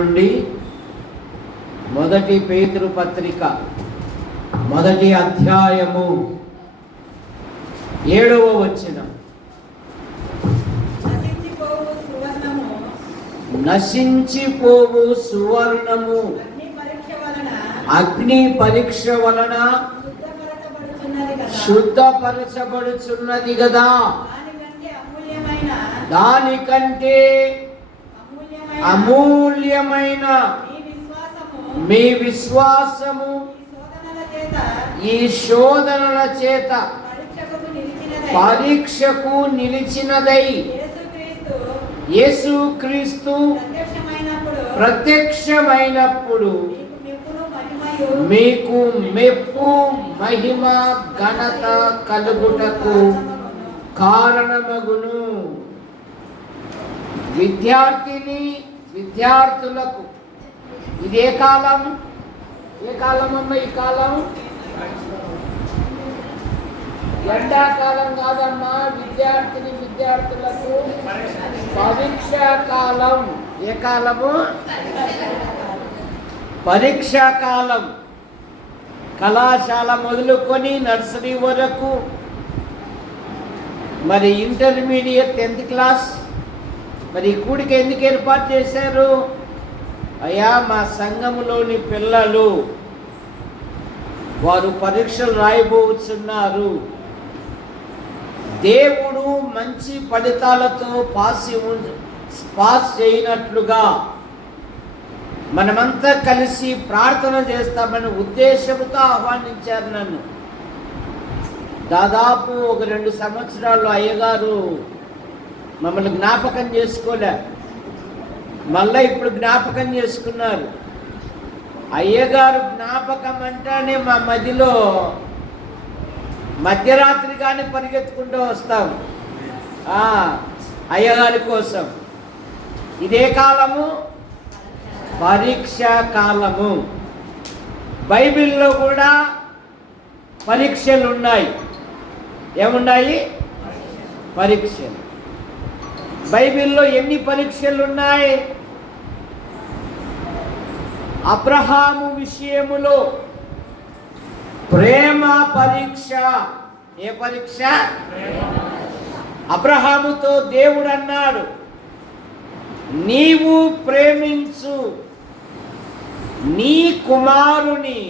నుండి మొదటి పేతురు పత్రిక మొదటి అధ్యాయము 7వ వచనం. నశించిపోవు సువర్ణము అగ్ని పరీక్ష వలన శుద్ధపరచబడుచున్నది గదా, దానికంటే అమూల్యమైన మీ విశ్వాసము ఈ శోధనల చేత పరీక్షకు నిలిచినదై యేసుక్రీస్తు ప్రత్యక్షమైనప్పుడు మీకు మెప్పు మహిమ ఘనత కలుగుటకు కారణమగును. విద్యార్థులకు ఇది ఏ కాలం? ఏ కాలం అమ్మ? ఈ కాలం ఎండాకాలం కాదమ్మా. విద్యార్థులకు పరీక్షా కాలం. ఏ కాలము? పరీక్షా కాలం. కళాశాల మొదలుకొని నర్సరీ వరకు, మరి ఇంటర్మీడియట్ 10th క్లాస్. మరి ఈ కూడిక ఎందుకు ఏర్పాటు చేశారు? అయ్యా, మా సంఘములోని పిల్లలు వారు పరీక్షలు రాయబోతున్నారు. దేవుడు మంచి ఫలితాలతో పాస్ చేయనట్లుగా మనమంతా కలిసి ప్రార్థన చేస్తామని ఉద్దేశంతో ఆహ్వానించారు నన్ను. దాదాపు ఒక 2 సంవత్సరాలు అయ్యగారు మమ్మల్ని జ్ఞాపకం చేసుకోలే, మళ్ళీ ఇప్పుడు జ్ఞాపకం చేసుకున్నారు. అయ్యగారు జ్ఞాపకం అంటేనే మా మధ్యలో మధ్యరాత్రి కానీ పరిగెత్తుకుంటూ వస్తాం అయ్యగారి కోసం. ఇదే కాలము పరీక్షా కాలము. బైబిల్లో కూడా పరీక్షలు ఉన్నాయి. ఏమున్నాయి? పరీక్షలు. బైబిల్లో ఎన్ని పరీక్షలు ఉన్నాయి? అబ్రహాము విషయములో ప్రేమ పరీక్ష. ఏ పరీక్ష? అబ్రహాముతో దేవుడు అన్నాడు, నీవు ప్రేమించు నీ కుమారుని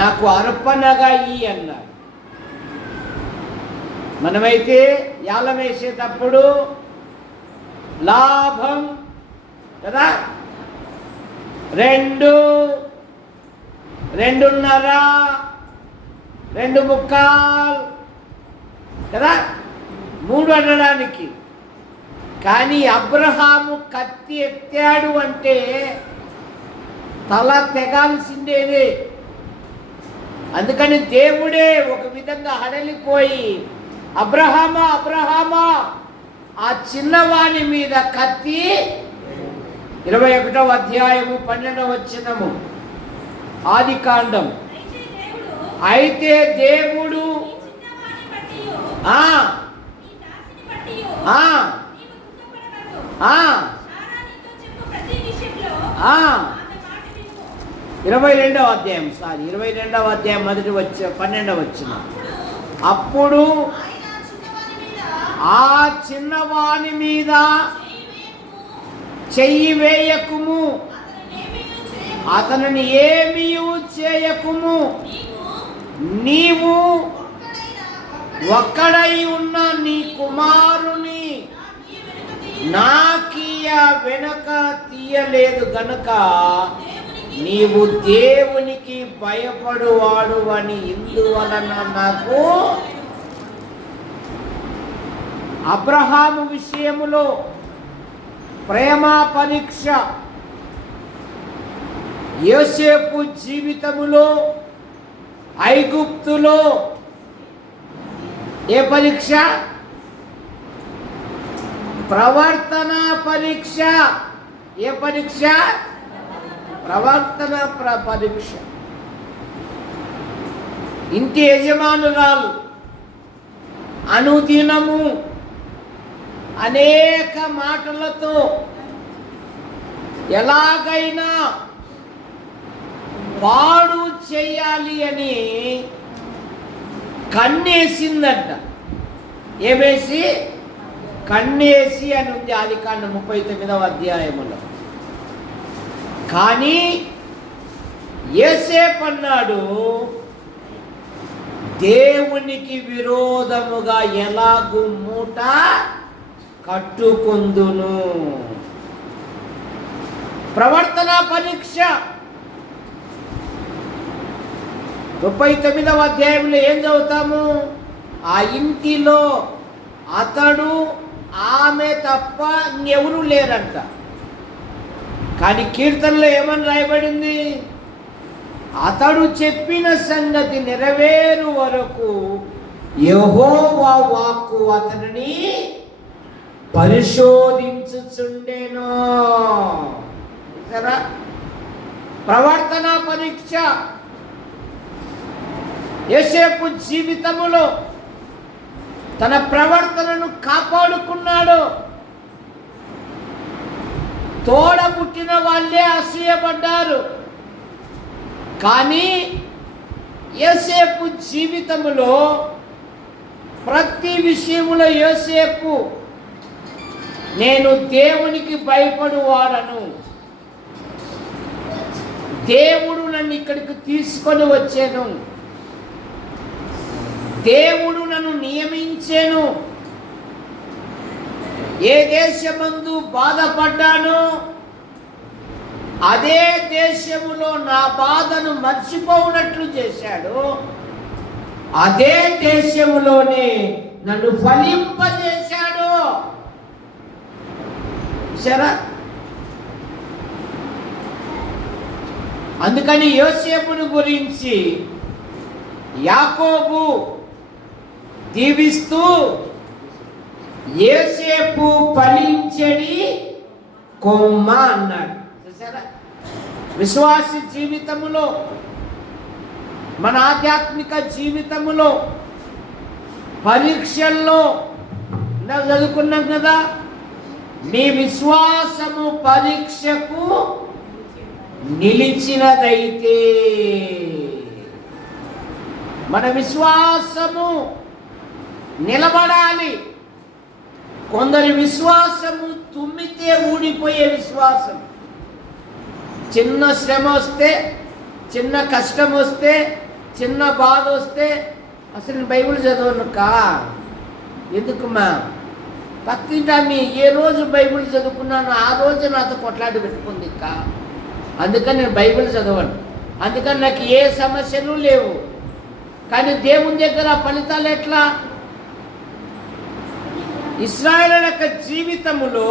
నాకు అర్పణగా ఇయ్యి అన్నాడు. మనమైతే యాలం వేసేటప్పుడు లాభం కదా, 2, 2.5, 2.25 కదా, 3 అనడానికి. కానీ అబ్రహాము కత్తి ఎత్తాడు అంటే తల తెగాల్సిందేనే. అందుకని దేవుడే ఒక విధంగా హడలిపోయి, అబ్రహామా అబ్రహామా, ఆ చిన్నవాని మీద కత్తి. 21వ అధ్యాయము 12వ వచనము ఆదికాండం. అయితే దేవుడు ఆ 22వ అధ్యాయం 22వ అధ్యాయం 12వ వచనం. అప్పుడు ఆ చిన్నవాని మీద చెయ్యి వేయకుము, అతనిని ఏమీ చేయకుము, నీవు ఒక్కడై ఉన్న నీ కుమారుని నాకియ వెనక తీయలేదు గనుక నీవు దేవునికి భయపడువాడు అని ఇందువలన నాకు. అబ్రహాము విషయములో ప్రేమ పరీక్ష. యోసేపు జీవితములో ఐగుప్తులో ఏ పరీక్ష? ప్రవర్తన పరీక్ష. ఏ పరీక్ష? ప్రవర్తన పరీక్ష. ఇంటి యజమానురాలు అనుదినము అనేక మాటలతో ఎలాగైనా పాడు చేయాలి అని కన్నేసిందంట. ఏమేసి? కన్నేసి అని ఉంది ఆదికాండం 39వ అధ్యాయములో. కానీ యోసేపు అన్నాడు, దేవునికి విరోధముగా ఎలాగూ మూట కట్టుకుందును. ప్రవర్తన పరీక్ష 39వ అధ్యాయంలో ఏం చదువుతాము? ఆ ఇంటిలో అతడు ఆమె తప్ప ఇంకెవరూ లేరంట. కానీ కీర్తనలో ఏమని రాయబడింది? అతడు చెప్పిన సంగతి నెరవేరు వరకు యెహోవా వాక్కు అతనిని పరిశోధించుచుండెను. సరే, ప్రవర్తన పరీక్ష యోసేపు జీవితములో తన ప్రవర్తనను కాపాడుకున్నాడు. తోడబుట్టిన వాళ్ళే అసూయపడ్డారు. కానీ యోసేపు జీవితములో ప్రతి విషయములో యోసేపు నేను దేవునికి భయపడువాడను, దేవుడు నన్ను ఇక్కడికి తీసుకొని వచ్చాను, దేవుడు నన్ను నియమించాను, ఏ దేశమందు బాధపడ్డానో అదే దేశములో నా బాధను మర్చిపోవునట్లు చేశాడు, అదే దేశములోనే నన్ను ఫలింపజేశాడు. సరే, అందుకని యోసేపుని గురించి యాకోబు దీవిస్తూ యోసేపు ఫలించడి కొమ్మ అన్నాడు. చూసారా? విశ్వాస జీవితములో, మన ఆధ్యాత్మిక జీవితములో, పరీక్షల్లో చదువుకున్నాం కదా, నీ విశ్వాసము పరీక్షకు నిలిచినదైతే, మన విశ్వాసము నిలబడాలి. కొందరి విశ్వాసము తుమ్మితే ఊడిపోయే విశ్వాసం. చిన్న శ్రమ వస్తే, చిన్న కష్టం వస్తే, చిన్న బాధ వస్తే అసలు నేను బైబిల్ చదవనుకా, ఎందుకుమా పక్కింటాన్ని ఏ రోజు బైబిల్ చదువుకున్నాను ఆ రోజు నాతో కొట్లాడి పెట్టుకుంది కా, అందుకని నేను బైబిల్ చదవను, అందుకని నాకు ఏ సమస్యలు లేవు. కానీ దేవుని దగ్గర ఫలితాలు ఎట్లా? ఇశ్రాయేలు యొక్క జీవితములో,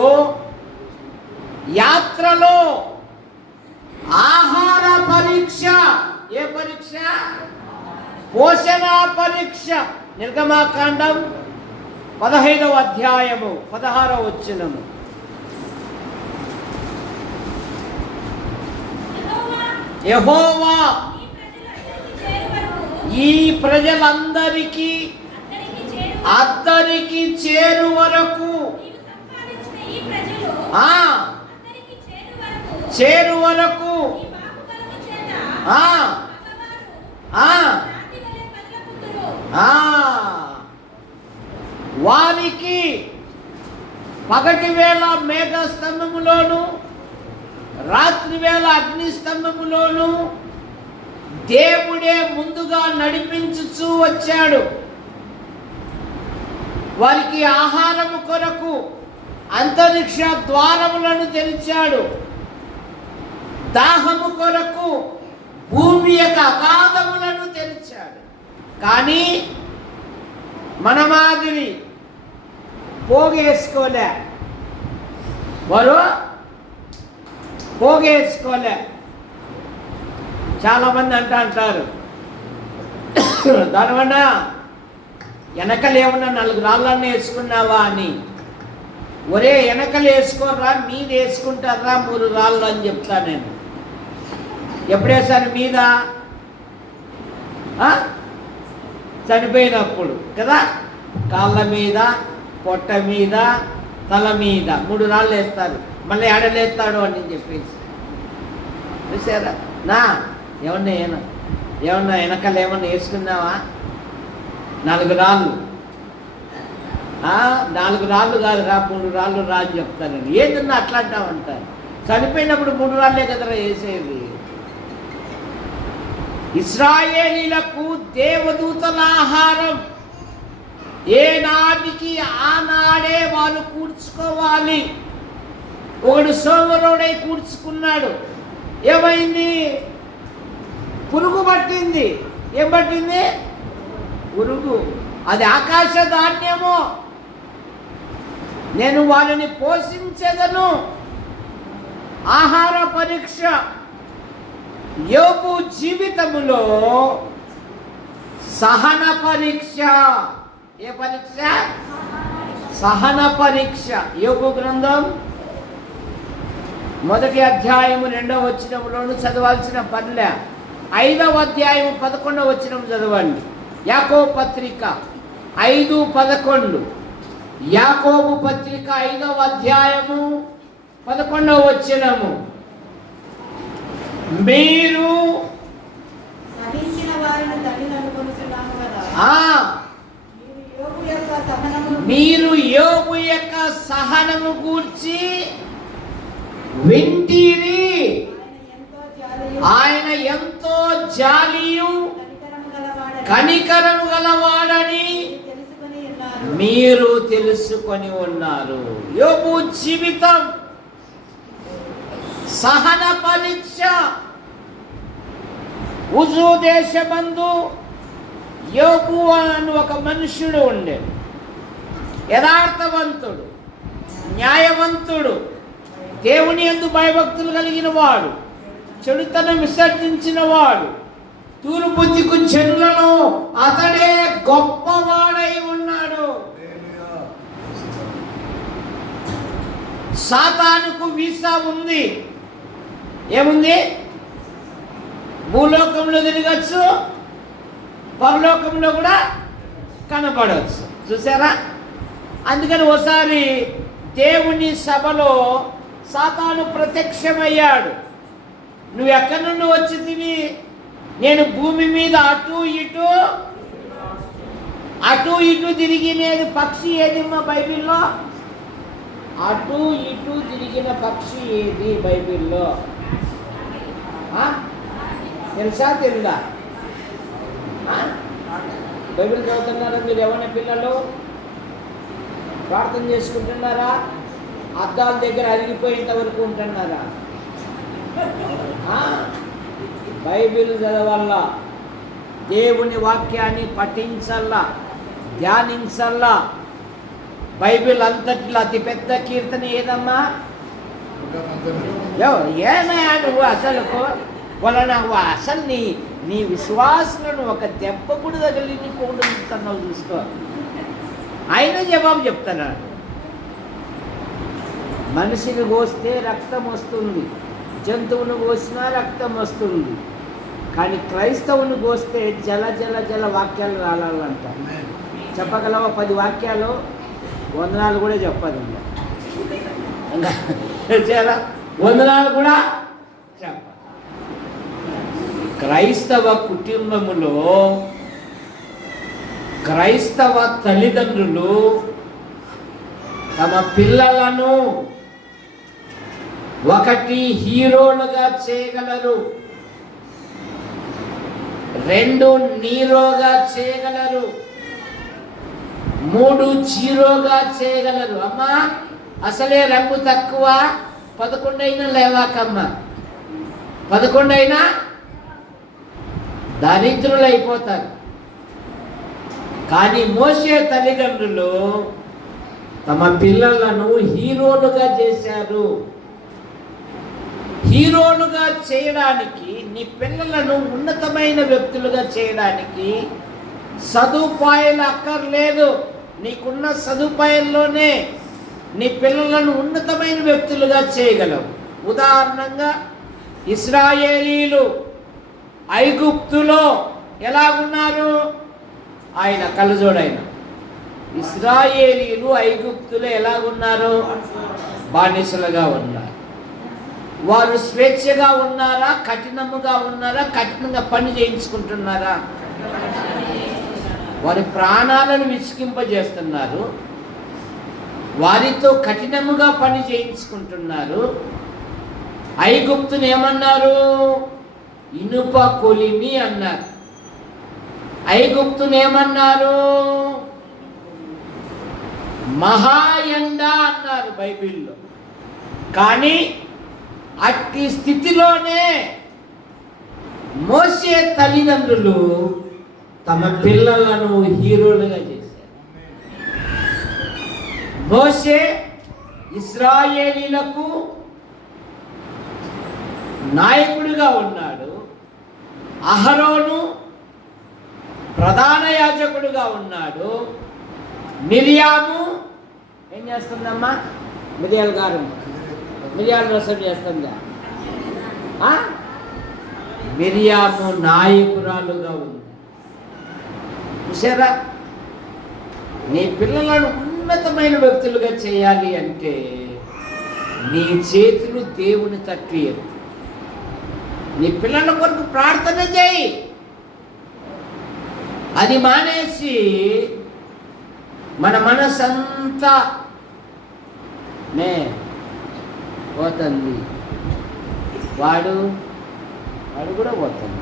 యాత్రలో ఆహార పరీక్ష. ఏ పరీక్ష? పోషణ పరీక్ష. నిర్గమాకాండం 15వ అధ్యాయము 16వ వచనము. యెహోవా ఈ ప్రజలందరికీ అద్దరికి చేరు వరకు, చేరు వరకు వారికి పగటి వేళ మేఘ స్తంభములోను, రాత్రి వేళ అగ్ని స్తంభములోను దేవుడే ముందుగా నడిపించుచూ వచ్చాడు. వారికి ఆహారము కొరకు అంతరిక్ష ద్వారములను తెరిచాడు. దాహము కొరకు భూమి యొక్క అగాధములను తెరిచాడు. కానీ మన మాదిరి పోగేసుకోలే, వారు పోగేసుకోలే. చాలామంది అంటారు దానివల్ల వెనకలు ఏమన్నా 4 రాళ్ళన్నీ వేసుకున్నావా అని. ఒరే, వెనకలు వేసుకోరా, మీరు వేసుకుంటారా 3 రాళ్ళు అని చెప్తా నేను. ఎప్పుడేసారి మీద చనిపోయినప్పుడు కదా, కాళ్ళ మీద, పొట్ట మీద, తల మీద 3 రాళ్ళు వేస్తారు. మళ్ళీ ఆడలేస్తాడు అని చెప్పేసి చూసారా. ఏమన్నా వెనకాల ఏమన్నా వేసుకున్నావా? 4 రాళ్ళు, 4 రాళ్ళు కాదు రా, 3 రాళ్ళు రా అని చెప్తానండి. ఏందన్నా అట్లా అంటామంటారు. చనిపోయినప్పుడు 3 రాళ్ళే కదరా వేసేది. ఇశ్రాయేలీలకు దేవదూతల ఆహారం ఏనాటికి ఆనాడే వాళ్ళు కూర్చుకోవాలి. ఒకడు సోమరుడై కూర్చుకున్నాడు, ఏమైంది? పురుగు పట్టింది. ఏం పట్టింది? పురుగు. అది ఆకాశ ధాన్యము, నేను వాళ్ళని పోషించెదను. ఆహార పరీక్ష. యోబు జీవితములో సహన పరీక్ష. ఏ పరీక్ష? సహన పరీక్ష. యోబు గ్రంథం 1వ అధ్యాయము 2వ వచనములోను చదవాల్సిన పనిలే. 5వ అధ్యాయము 11వ వచనం చదవండి. యాకోబు పత్రిక 5:11. యాకోబు పత్రిక 5వ అధ్యాయము 11వ వచనము. మీరు యోబు యొక్క సహనము గూర్చి వింటిరి. ఆయన ఎంతో జాలియు కనికరము గలవాడని మీరు తెలుసుకొని ఉన్నారు. యోబు జీవితం సహన పరీక్ష. ఉజు దేశమందు యోబు అని ఒక మనుష్యుడు ఉండే, యథార్థవంతుడు, న్యాయవంతుడు, దేవుని యందు భయభక్తులు కలిగిన వాడు, చెడుతనం విసర్జించిన వాడు, తూర్పు దిక్కు జనులలో అతడే గొప్పవాడై ఉన్నాడు. సాతానుకు వీసా ఉంది. ఏముంది? భూలోకంలో తిరగచ్చు, పరలోకంలో కూడా కనపడవచ్చు. చూసారా? అందుకని ఒకసారి దేవుని సభలో సాతాను ప్రత్యక్షమయ్యాడు. నువ్వు ఎక్కడి నుండి వచ్చితివి? నేను భూమి మీద అటు ఇటు తిరిగినది పక్షి ఏదిమ్మా బైబిల్లో? అటు ఇటు తిరిగిన పక్షి ఏది బైబిల్లో? తెలుసా? తెలుదా? బైబిల్ చదువుతున్నారా మీరు? ఎవరి పిల్లలు ప్రార్థన చేసుకుంటున్నారా? అద్దాల దగ్గర అరిగిపోయేంత వరకు ఉంటున్నారా? బైబిల్ చదవల్లా, దేవుని వాక్యాన్ని పఠించల్లా, ధ్యానించల్లా. బైబిల్ అంతట్లో అతిపెద్ద కీర్తన ఏదమ్మా? ఏమయ్యా నువ్వు అసలు నీ విశ్వాసులను ఒక దెబ్బ కూడా తగిలి నీ కొండుతున్నావు చూసుకో. ఆయన జవాబు చెప్తున్నాడు. మనిషిని కోస్తే రక్తం వస్తుంది, జంతువును కోసినా రక్తం వస్తుంది, కానీ క్రైస్తవుని కోస్తే జల జల జల వాక్యాలు రాలంట. చెప్పగలవా? 10 వాక్యాలు, వందనాలు కూడా చెప్పదు. వందనాలు కూడా చెప్ప. క్రైస్తవ కుటుంబములో క్రైస్తవ తల్లిదండ్రులు తమ పిల్లలను 1 హీరోలుగా చేయగలరు, 2 నీరోగా చేయగలరు, 3 జీరోగా చేయగలరు. అమ్మా అసలే రంగు తక్కువ, 11 అయినా లేవాకమ్మా, 11 అయినా దరిద్రులు అయిపోతారు. కానీ మోషే తల్లిదండ్రులు తమ పిల్లలను హీరోలుగా చేశారు. హీరోలుగా చేయడానికి, నీ పిల్లలను ఉన్నతమైన వ్యక్తులుగా చేయడానికి సదుపాయాలు అక్కర్లేదు. నీకున్న సదుపాయాల్లోనే నీ పిల్లలను ఉన్నతమైన వ్యక్తులుగా చేయగలవు. ఉదాహరణంగా ఇశ్రాయేలీలు ఐగుప్తులో ఎలాగున్నారు? ఆయన కళ్ళజోడైన ఇశ్రాయేలీలు ఐగుప్తులో ఎలాగున్నారు? బానిసలుగా ఉన్నారు. వారు స్వేచ్ఛగా ఉన్నారా, కఠినముగా ఉన్నారా, కఠినంగా పని చేయించుకుంటున్నారా? వారి ప్రాణాలను విసిగింపజేస్తున్నారు, వారితో కఠినముగా పని చేయించుకుంటున్నారు. ఐగుప్తుని ఏమన్నారు? ఇనుప కొలిమి అన్నారు. ఐగుప్తుని ఏమన్నారు? మహాయండ అన్నారు బైబిల్లో. కానీ అట్టి స్థితిలోనే మోషే తల్లిదండ్రులు తమ పిల్లలను హీరోలుగా చేశారు. మోషే ఇశ్రాయేలీలకు నాయకుడిగా ఉన్నాడు. అహరోను ప్రధాన యాజకుడిగా ఉన్నాడు. మిరియాము ఏం చేస్తుందమ్మా? మిరియాల గారు మిరియాల రసం చేస్తుందా? మిరియాము నాయకురాలుగా ఉంది. చూసారా? నీ పిల్లలను ఉన్నతమైన వ్యక్తులుగా చేయాలి అంటే నీ చేతులు దేవుని తట్టు ఎత్తు. నీ పిల్లల కొరకు ప్రార్థన చేయి. అది మానేసి మన మనసంతా పోతుంది, వాడు కూడా పోతుంది.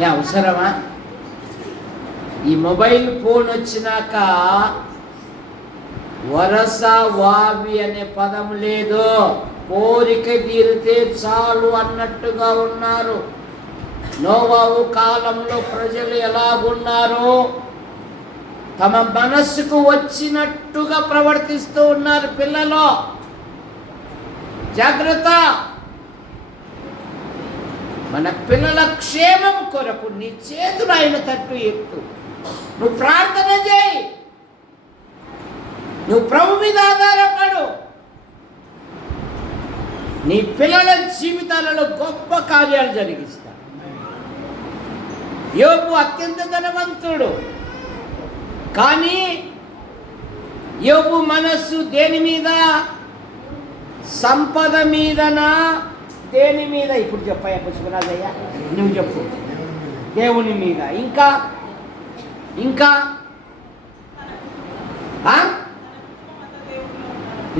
ఏ అవసరమా? ఈ మొబైల్ ఫోన్ వచ్చినాక వరస వావి అనే పదం లేదు. కోరిక తీరితే చాలు అన్నట్టుగా ఉన్నారు. నోవాహు కాలంలో ప్రజలు ఎలాగున్నారో తమ మనస్సుకు వచ్చినట్టుగా ప్రవర్తిస్తూ ఉన్నారు పిల్లలు. జాగ్రత్త. మన పిల్లల క్షేమం కొరకు నీ చేతులు ఆయన తట్టు ఎత్తు. నువ్వు ప్రార్థన చేయి. నువ్వు ప్రభు మీద ఆధారపడు. నీ పిల్లల జీవితాలలో గొప్ప కార్యాలు జరిగిస్తా. యోబు అత్యంత ధనవంతుడు, కానీ యోబు మనస్సు దేని మీద? సంపద మీదనా, దేని మీద? ఇప్పుడు చెప్పయ్యా పుష్పరాజయ్యా, నువ్వు చెప్పు. దేవుని మీద. ఇంకా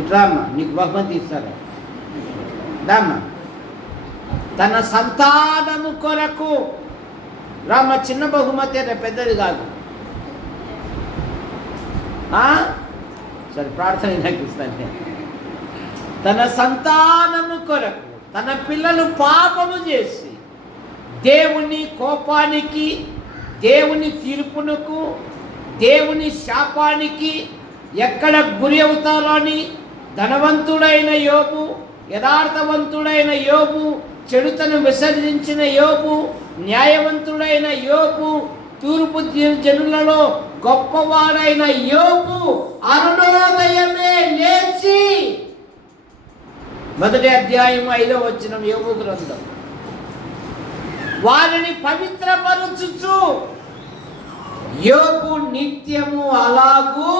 ఇట్రామ్మా, నీకు బహుమతి ఇస్తారా? రామ్మా. తన సంతానము కొరకు రామ్మ. చిన్న బహుమతి, పెద్దది కాదు. సరే, ప్రార్థన నాకు ఇస్తాను. తన సంతానము కొరకు తన పిల్లలు పాపము చేసి దేవుని కోపానికి, దేవుని తీర్పునకు, దేవుని శాపానికి ఎక్కడ గురి అవుతారో అని ధనవంతుడైన యోబు, యథార్థవంతుడైన యోబు, చెడుతను విసర్జించిన యోబు, న్యాయవంతుడైన యోబు, తూర్పు జనులలో గొప్పవాడైన యోబు అరుణోదయమే లేచి, మొదటి అధ్యాయం 5వ వచనం యోబు గ్రంథం, వారిని పవిత్రపరచుచు యోబు నిత్యము అలాగూ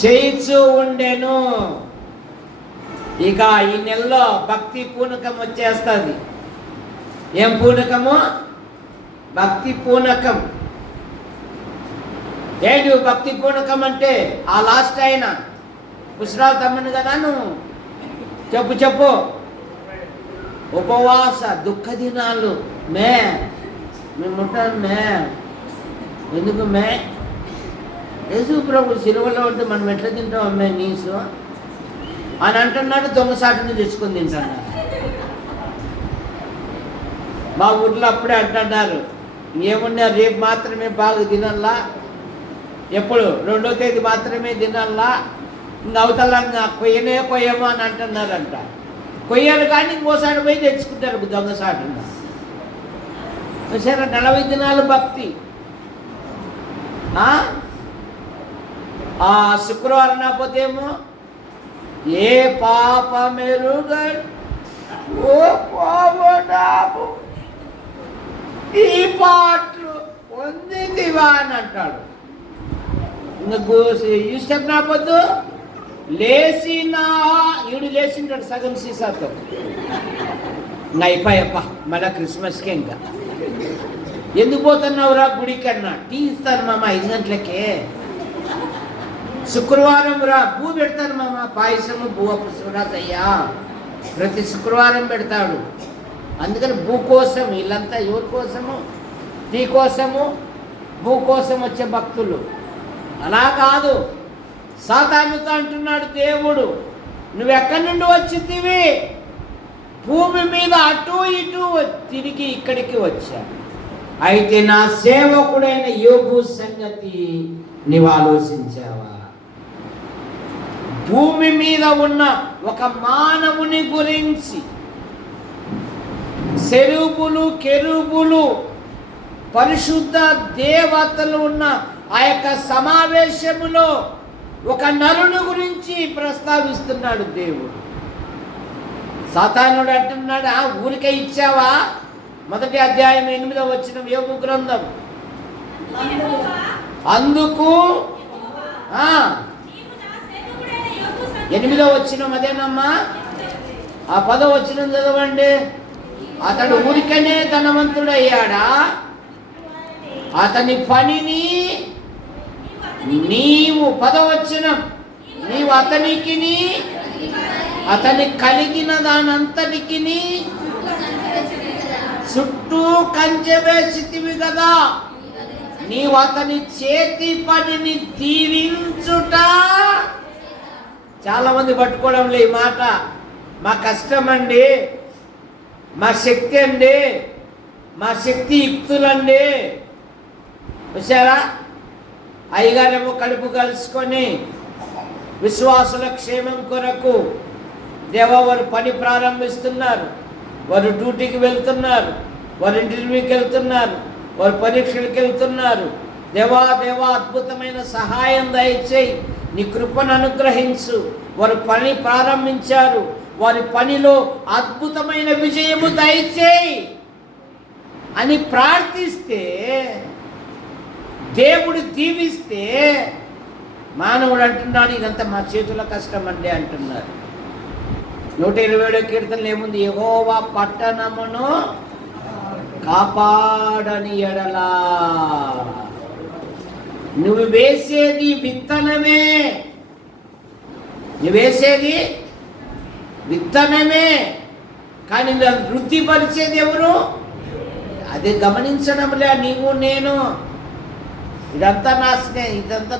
చేయిచూ ఉండెను. ఇక ఈ నెలలో భక్తి పూనకం వచ్చేస్తుంది. ఏం పూనకము? భక్తి పూనకం. ఏంటి భక్తి పూనకం అంటే? ఆ లాస్ట్ అయినా పుష్పరాజు తమ్మను కదా నువ్వు చెప్పు. ఉపవాస దుఃఖ దినాలు మేము ఉంటాను. ఎందుకు యేసు ప్రభు సిలువలో ఉంటే మనం ఎట్లా తింటాం నీసు అని అంటున్నాడు. దొంగసాటుని తెచ్చుకొని తింటున్నాడు. మా ఊర్లో అప్పుడే అంటున్నారు, ఏమున్నా రేపు మాత్రమే బాగా తినల్లా, ఎప్పుడు 2వ తేదీ మాత్రమే తినల్లా, ఇంక అవతల కొయ్యమో అని అంటున్నారంట. కొయ్యారు కానీ ఇంకోసారి పోయి తెచ్చుకుంటారు దొంగసాటున. సరే, 40 దినాలు భక్తి. శుక్రవారం నాపోతేమో ఏ పాపమెరుగ ఓ పాపనాము ఈ పాటలు పొందిదివా అని అంటాడు. ఇంకా యూస్టెప్ నాపొద్దు లేచినా ఈడు లేచింటాడు సగం సీసాతో. ఇంకా అయిపోయప్ప మళ్ళీ క్రిస్మస్కే. ఇంకా ఎందుకు పోతున్నావురా గుడికి అన్నా, టీ ఇస్తాను మామ 5 గంటలకే. శుక్రవారం రా, భూ పెడతాను మామ, పాయసము భూ శివరాజ్ అయ్యా ప్రతి శుక్రవారం పెడతాడు. అందుకని భూ కోసం వీళ్ళంతా ఎవరి కోసము? టీ కోసము, భూ కోసం వచ్చే భక్తులు. అలా కాదు, సాతానుతో అంటున్నాడు దేవుడు, నువ్వెక్కడి నుండి వచ్చితివి? భూమి మీద అటు ఇటు తిరిగి ఇక్కడికి వచ్చా. అయితే నా సేవకుడైన యోబు సంగతి నీవు ఆలోచించావా? భూమి మీద ఉన్న ఒక మానవుని గురించి సెరూబులు, కెరూబులు, పరిశుద్ధ దేవతలు ఉన్న ఆ యొక్క సమావేశములో ఒక నరుని గురించి ప్రస్తావిస్తున్నాడు దేవుడు. సాతానుడు అంటున్నాడు, ఊరికే ఇచ్చావా? 1వ అధ్యాయం 8వ వచనం యోబు గ్రంథం. అందుకు 8వ వచనం అదేనమ్మా. ఆ 10వ వచనం చదవండి. అతడు ఊరికనే ధనవంతుడయ్యాడా? అతని పనిని నీవు 10వ వచనం నీవు అతని కలిగిన దానంతటికి చుట్టూ కంచె వేసితివి కదా, నీవు అతని చేతి పనిని దీవించుట. చాలా మంది పట్టుకోవడంలే ఈ మాట. మా కష్టం అండి, మా శక్తి అండి, మా శక్తి యుక్తులండి. చూసారా, అయ్యగారేమో కడుపు కలుసుకొని విశ్వాసుల క్షేమం కొరకు వారు పని ప్రారంభిస్తున్నారు, వారు డ్యూటీకి వెళ్తున్నారు, వారు ఇంటర్వ్యూకి వెళ్తున్నారు, వారు పరీక్షలకు వెళ్తున్నారు. దేవా అద్భుతమైన సహాయం దయచేయి, నీ కృపను అనుగ్రహించు. వారు పని ప్రారంభించారు, వారి పనిలో అద్భుతమైన విజయము దయచేయి అని ప్రార్థిస్తే, దేవుడు దీవిస్తే, మానవుడు అంటున్నాడు ఇదంతా మా చేతుల కష్టం అండి అంటున్నారు. 127వ కీర్తనలో ఏముంది? యెహోవా పట్టణమును కాపాడని ఎడలా. నువ్వు వేసేది విత్తనమే, కానీ దాన్ని వృద్ధిపరిచేది ఎవరు? అది గమనించడంలే నీవు నేను. ఇదంతా ఇదంతా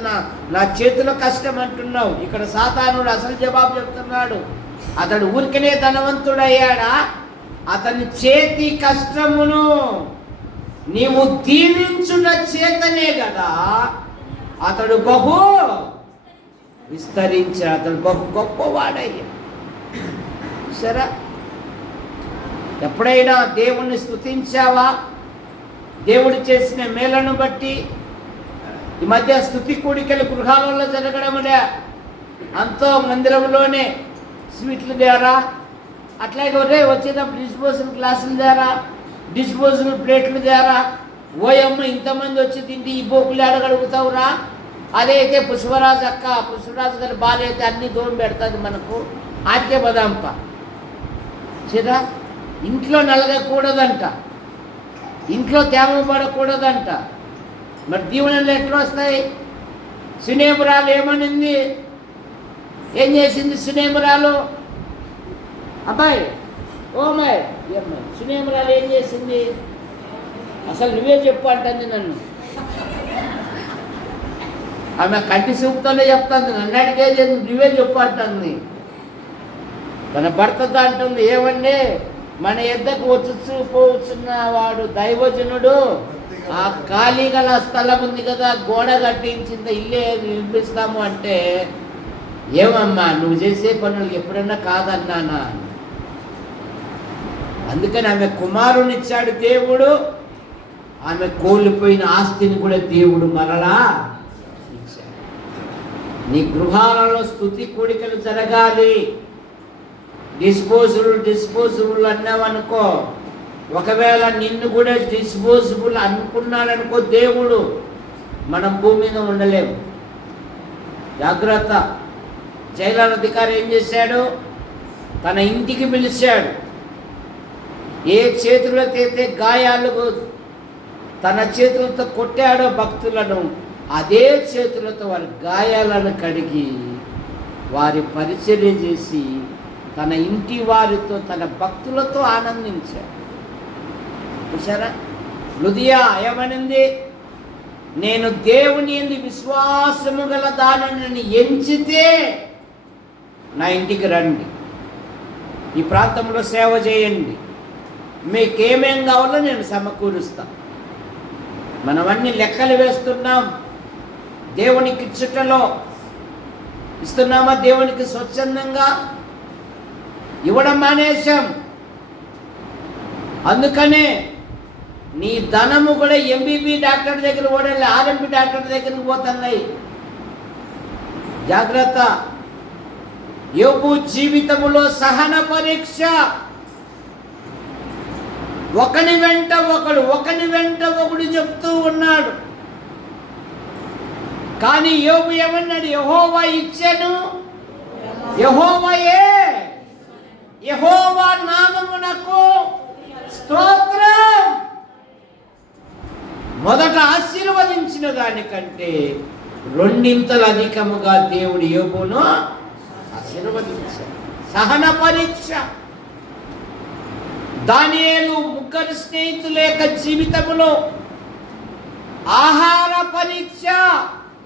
నా చేతుల కష్టం అంటున్నావు. ఇక్కడ సాతానుడు అసలు జవాబు చెప్తున్నాడు. అతడు ఊరికనే ధనవంతుడయ్యాడా? అతని చేతి కష్టమును నీవు దీవించుట చేతనే కదా అతడు బహు విస్తరించాడు, అతడు బహు గొప్పవాడయ్యా. సరే, ఎప్పుడైనా దేవుణ్ణి స్తుతించావా? దేవుడు చేసిన మేలను బట్టి. ఈ మధ్య స్తుతి కూడికలు గృహాలలో జరగడంలే, అంతో మందిరంలోనే స్వీట్లు తేరా, అట్లాగే వచ్చేటప్పుడు డిస్పోజల్ గ్లాసులు తేరా, డిస్పోజల్ ప్లేట్లు తేరా. ఓయమ్మ ఇంతమంది వచ్చి తింటే ఈ బోకులు అడగడుగుతావురా. అదే అయితే పుష్పరాజు గారి భార్య అయితే అన్ని దూరం పెడుతుంది మనకు. ఆకే బదాంప చిరా, ఇంట్లో నలగకూడదంట, ఇంట్లో తేమ పడకూడదంట. మరి దీవెనలు ఎట్లా వస్తాయి? సునేమురాలు ఏమనింది? ఏం చేసింది సునేమురాలు? అబ్బాయి ఓమాయ్ సునేమురాలు ఏం చేసింది? అసలు నువ్వే చెప్పు అంటుంది నన్ను. ఆమె కంటి చూపుతోనే చెప్తుంది, నన్ను అడిగేది నువ్వే చెప్పు అంటుంది. తన భర్తతో అంటుంది, ఏమండి మన ఎద్దకు వచ్చు పోవచ్చున్న వాడు దైవజనుడు, ఆ ఖాళీ గల స్థలం ఉంది కదా, గోడ కట్టించింది, ఇల్లే నిర్మిస్తాము అంటే, ఏమమ్మా నువ్వు చేసే పనులు ఎప్పుడన్నా కాదన్నానా? అందుకని ఆమె కుమారునిచ్చాడు దేవుడు, ఆమె కోల్పోయిన ఆస్తిని కూడా దేవుడు మరలా ఇచ్చాడు. నీ గృహాలలో స్తుతి కూడికలు జరగాలి. డిస్పోజబుల్ అన్నావనుకో, ఒకవేళ నిన్ను కూడా డిస్పోజబుల్ అనుకున్నాడనుకో దేవుడు, మనం భూమి మీద ఉండలేము. జాగ్రత్త. జైలర్ అధికారి ఏం చేశాడు? తన ఇంటికి పిలిచాడు. ఏ చేతులతో అయితే గాయాలు తన చేతులతో కొట్టాడో భక్తులను, అదే చేతులతో వారి గాయాలను కడిగి వారి పరిచర్య చేసి తన ఇంటి వారితో తన భక్తులతో ఆనందించాడు. చూసారా? లుదియా ఏమనింది? నేను దేవుని యందు విశ్వాసము గల దానిని ఎంచితే నా ఇంటికి రండి, ఈ ప్రాంతంలో సేవ చేయండి, మీకేమేం కావాలో నేను సమకూరుస్తా. మనమన్నీ లెక్కలు వేస్తున్నాం. దేవునికి ఇచ్చుటలో ఇస్తున్నామా? దేవునికి స్వచ్ఛందంగా ఇవ్వడం మానేశాం. అందుకనే నీ ధనము కూడా ఎంబీబీ డాక్టర్ దగ్గర పోవడం, ఆర్ఎంపీ డాక్టర్ దగ్గరికి పోతున్నాయి. జాగ్రత్త. యోబు జీవితములో సహన పరీక్ష. ఒకని వెంట ఒకడు చెప్తూ ఉన్నాడు. కానీ యోబు ఏమన్నాడు? యెహోవా ఇచ్చెను, యెహోవా నామమునకు స్తోత్రం. మొదట ఆశీర్వదించిన దానికంటే రెండింతలు అధికముగా దేవుడు యోబును ఆశీర్వదించాడు. సహన పరీక్ష. దానియేలు ముగ్గురు స్నేహితుల యొక్క జీవితములో ఆహార పరీక్ష.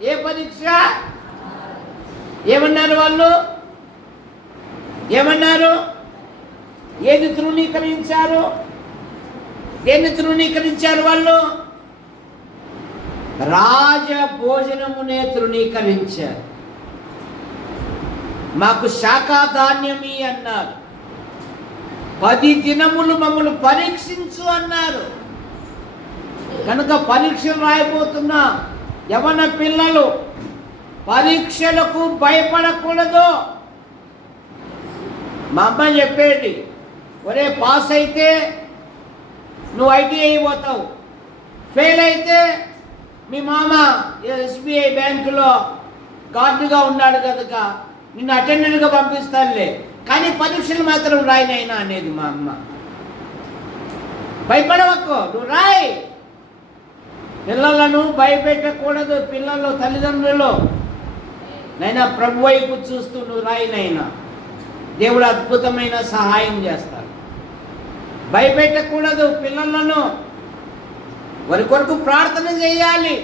ఏ పరీక్ష? ఏమన్నారు వాళ్ళు? ఏమన్నారు? ఏది తృణీకరించారు? దేన్ని తృణీకరించారు వాళ్ళు? రాజ భోజనమునే తృణీకరించారు. మాకు శాఖాధాన్యమి అన్నారు. 10 దినములు మమ్మల్ని పరీక్షించు అన్నారు. కనుక పరీక్షలు రాయబోతున్న యవన పిల్లలు పరీక్షలకు భయపడకూడదు. మా అమ్మ చెప్పేది, ఒరే పాస్ అయితే నువ్వు ఐటీఐ పోతావు, ఫెయిల్ అయితే మీ మామ ఎస్బీఐ బ్యాంకులో గార్డుగా ఉన్నాడు కనుక నిన్ను అటెండెంట్గా పంపిస్తానులే, కానీ పరీక్షలు మాత్రం రాయినైనా అనేది మా అమ్మ. భయపడవకు, నువ్వు రాయి. పిల్లలను భయపెట్టకూడదు. పిల్లలు తల్లిదండ్రులు నైనా ప్రభు వైపు చూస్తూ నువ్వు రాయినైనా దేవుడు అద్భుతమైన సహాయం చేస్తాడు. భయపెట్టకూడదు పిల్లలను. వారి కొరకు ప్రార్థన చేయాలి.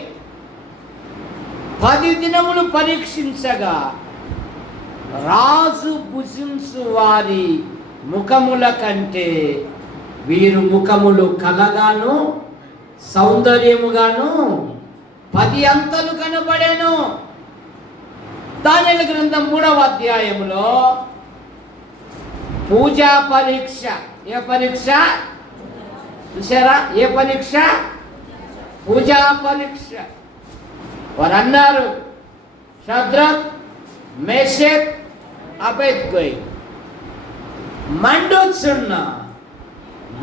10 దినములు పరీక్షించగా రాజు భుజించు వారి ముఖముల కంటే వీరు ముఖములు కలగాను సౌందర్యముగాను 10 అంతలు కనబడేను. దానియేలు గ్రంథం 3వ అధ్యాయములో పూజా పరీక్ష. ఏ పరీక్ష? చూసారా? ఏ పరీక్ష? పూజా పరీక్ష. వారు అన్నారు, షద్రక్, మేషక్, అబేద్గో మండుచున్న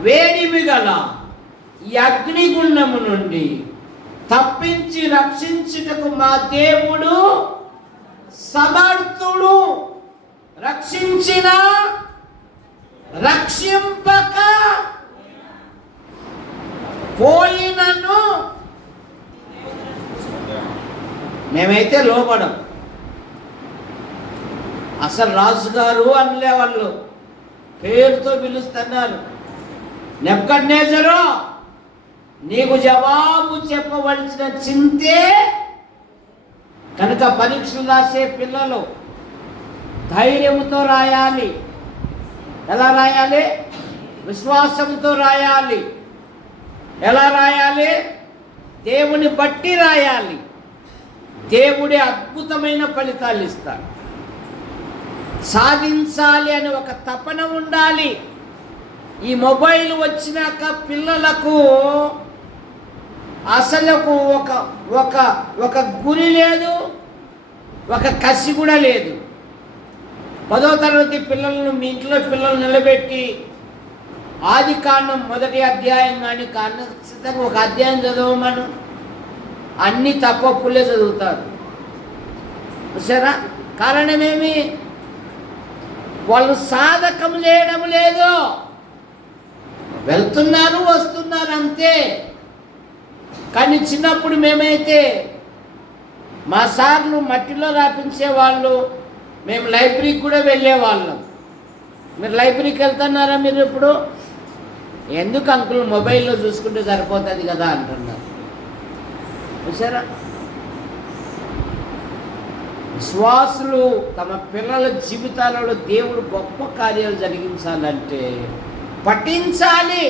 వేడిమి గల ఈ అగ్నిగుండము నుండి తప్పించి రక్షించుటకు మా దేవుడు సమర్థుడు. రక్షించిన రక్షింపక పోయినను మేమైతే లోపడం. అసలు రాజుగారు అనలే, వాళ్ళు పేరుతో పిలుస్తున్నారు. నెబుకద్నెజరు, నీకు జవాబు చెప్పవలసిన చింతే. కనుక పరీక్షలు రాసే పిల్లలు ధైర్యంతో రాయాలి. ఎలా రాయాలి? విశ్వాసంతో రాయాలి. ఎలా రాయాలి? దేవుని బట్టి రాయాలి. దేవుడే అద్భుతమైన ఫలితాలు ఇస్తాడు. సాధించాలి అని ఒక తపన ఉండాలి. ఈ మొబైల్ వచ్చినాక పిల్లలకు అసలుకు ఒక గురి లేదు, ఒక కసి కూడా లేదు. 10వ తరగతి పిల్లలను మీ ఇంట్లో పిల్లలు నిలబెట్టి ఆదికాండం 1వ అధ్యాయం కానీ ఖచ్చితంగా ఒక అధ్యాయం చదవమను, అన్ని తప్పప్పులే చదువుతారు. చూసారా? కారణమేమి? వాళ్ళు సాధకం చేయడం లేదు, వెళ్తున్నారు వస్తున్నారు అంతే. కానీ చిన్నప్పుడు మేమైతే మా సార్లు మట్టిలో రాపించే వాళ్ళు, మేము లైబ్రరీకి కూడా వెళ్ళేవాళ్ళం. మీరు లైబ్రరీకి వెళ్తున్నారా మీరు ఇప్పుడు? ఎందుకు అంకుల్ మొబైల్లో చూసుకుంటే సరిపోతుంది కదా అంటున్నారు. చూసారా? విశ్వాసులు తమ పిల్లల జీవితాలలో దేవుడు గొప్ప కార్యాలు జరిగించాలంటే పఠించాలి.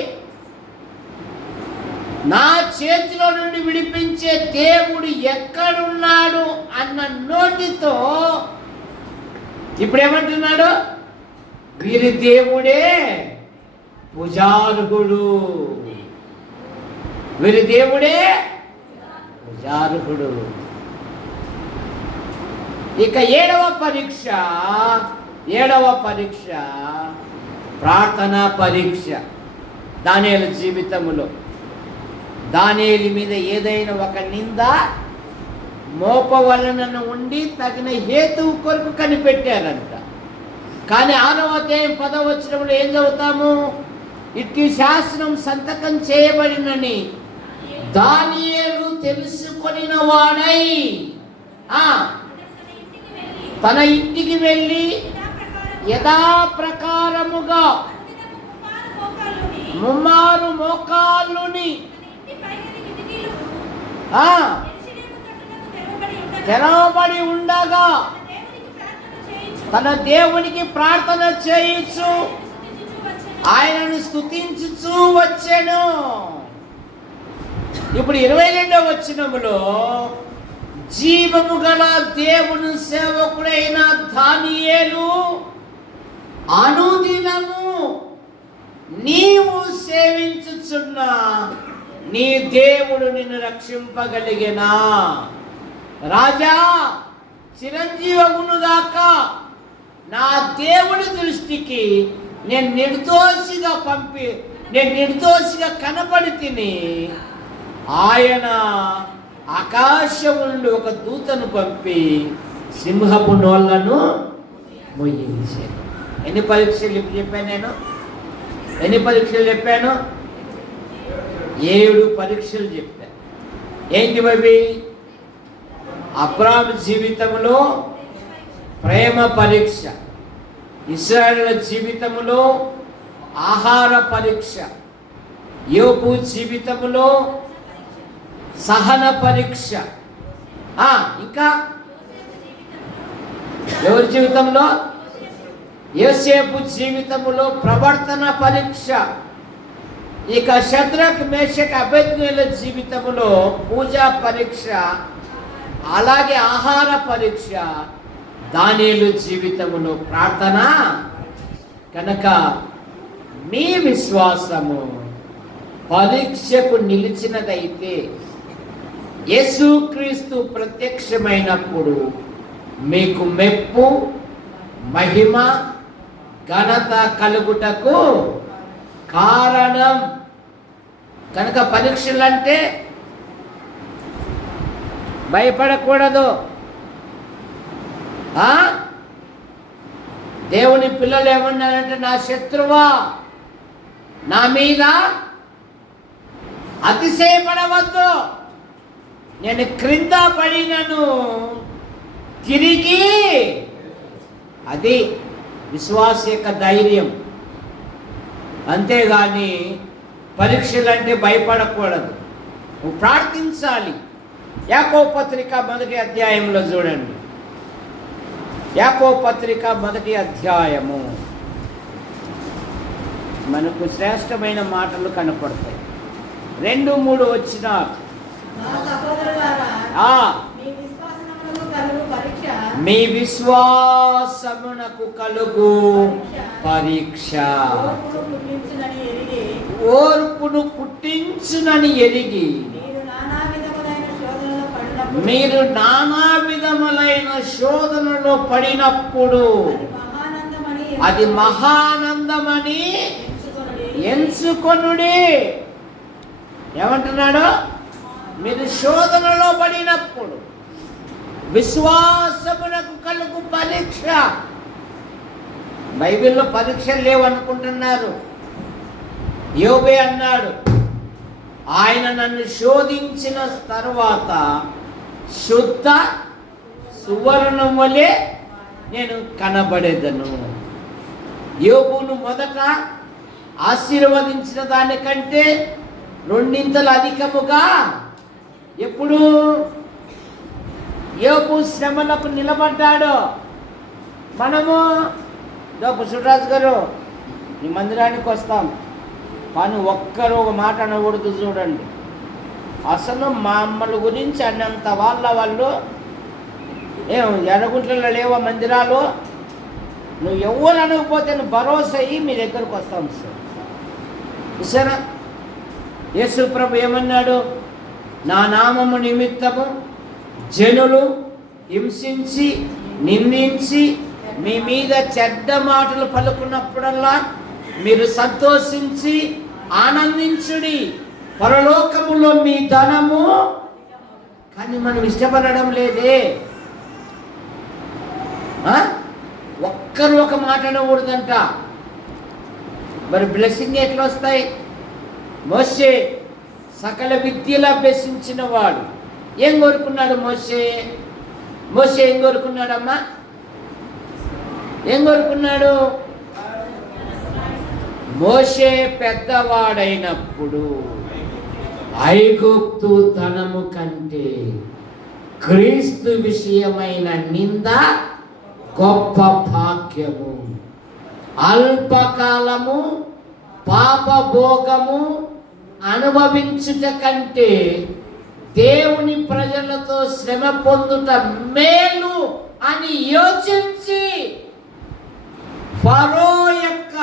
నా చేతిలో నుండి విడిపించే దేవుడు ఎక్కడున్నాడు అన్న నోటితో ఇప్పుడు ఏమంటున్నాడు? వీరి దేవుడే పూజార్హుడు, వీరి దేవుడే పూజార్హుడు. ఇక ఏడవ పరీక్ష ప్రార్థనా పరీక్ష. దానియేలు జీవితంలో దానియేలు మీద ఏదైనా ఒక నింద మోపవలనను ఉండి తగిన హేతువు కొరకు కనిపెట్టారంట. కానీ 6వ అధ్యాయం 10వ వచనంలో ఏం చదువుతాము? ఇట్టి శాసనం సంతకం చేయబడినని దానియేలు తెలుసుకొనిన వాడై తన ఇంటికి వెళ్ళి యథాప్రకారముగా ముమ్మారు మోకాళ్ళుని తెరవబడి ఉండగా తన దేవునికి ప్రార్థన చేయించు ఆయనను స్తుతించుచూ వచ్చెను. ఇప్పుడు 22వ వచనములో జీవము గల దేవుని సేవకుడైన దానియేలు అనుదినము నీవు సేవించుచున్న నీ దేవుడు నిన్ను రక్షింపగలిగెనా? రాజా చిరంజీవమునుగాక, నా దేవుడి దృష్టికి నేను నిర్దోషిగా కనబడి తిని ఆయన ఆకాశం నుండి ఒక దూతను పంపి సింహపు నోళ్లను మొయ్యించాను. ఎన్ని పరీక్షలు చెప్పాను నేను? 7 పరీక్షలు చెప్పాను. ఏంటి అవి? అబ్రాహాము జీవితంలో ప్రేమ పరీక్ష, ఇశ్రాయేలు జీవితంలో ఆహార పరీక్ష, యోబు జీవితంలో సహన పరీక్ష, ఇంకా ఎవరి జీవితంలో? యోసేపు జీవితంలో ప్రవర్తన పరీక్ష. ఇక షద్రక్ మేషక్ అబేద్నెగోల జీవితంలో పూజా పరీక్ష, అలాగే ఆహార పరీక్ష. దానియేలు జీవితంలో ప్రార్థన. కనుక మీ విశ్వాసము పరీక్షకు నిలిచినదైతే యేసుక్రీస్తు ప్రత్యక్షమైనప్పుడు మీకు మెప్పు, మహిమ, ఘనత కలుగుటకు కారణం. కనుక పరీక్షలంటే భయపడకూడదు. దేవుని పిల్లలు ఏమన్నారంటే, నా శత్రువా నా మీద అతిశయపడవద్దు, నేను క్రింద పడినను తిరిగి. అది విశ్వాస యొక్క ధైర్యం. అంతేగాని పరీక్షలంటే భయపడకూడదు. నువ్వు ప్రార్థించాలి. యాకోబు పత్రిక 1వ అధ్యాయంలో చూడండి. యాకోబు పత్రిక 1వ అధ్యాయము మనకు శ్రేష్టమైన మాటలు కనపడతాయి. 2-3 వచ్చిన మీ విశ్వాసమునకు కలుగు పరీక్ష ఓర్పును పుట్టించునని ఎరిగి మీరు నానా విధములైన శోధనలో పడినప్పుడు అది మహానందమని ఎంచుకొనుడి. ఏమంటున్నాడు? మీరు శోధనలో పడినప్పుడు విశ్వాసమునకు కలుగు పరీక్ష. బైబిల్లో పరీక్షలు లేవనుకుంటున్నారు. యోబే అన్నాడు, ఆయన నన్ను శోధించిన తరువాత శుద్ధ సువర్ణం వలె నేను కనబడేదను. యోబును మొదట ఆశీర్వదించిన దానికంటే 2 అధికముగా ఎప్పుడు యోబు శ్రమలకు నిలబడ్డాడు. మనము పుష్పరాజు గారు ఈ మందిరానికి వస్తాం కానీ ఒక్కరు ఒక మాట అనకూడదు. చూడండి, అసలు మమ్మల్ని గురించి అన్నంత వాళ్ళు ఎడగుంట్లలో లేవా మందిరాలు, నువ్వు ఎవరు అనకపోతే నువ్వు భరోసా అయ్యి మీ దగ్గరకు వస్తాం సార్. చూసారా, యేసు ప్రభు ఏమన్నాడు? నా నామము నిమిత్తము జనులు హింసించి నిందించి మీ మీద చెడ్డ మాటలు పలుకున్నప్పుడల్లా మీరు సంతోషించి ఆనందించుడి, పరలోకములో మీ ధనము. కానీ మనం ఇష్టపడడం లేదే. ఒక్కరు ఒక మాట అనకూడదంట. మరి బ్లెస్సింగ్ ఎట్లా వస్తాయి? మోషే సకల విద్యలు అభ్యసించిన వాడు ఏం కోరుకున్నాడు? మోషే ఏం కోరుకున్నాడమ్మా? ఏం కోరుకున్నాడు? మోషే పెద్దవాడైనప్పుడు ఐగుప్తు ధనము కంటే క్రీస్తు విషయమైన నింద గొప్ప భాగ్యము, అల్పకాలము పాపభోగము అనుభవించుట కంటే దేవుని ప్రజలతో శ్రమ పొందుట మేలు అని యోచించి ఫరో యొక్క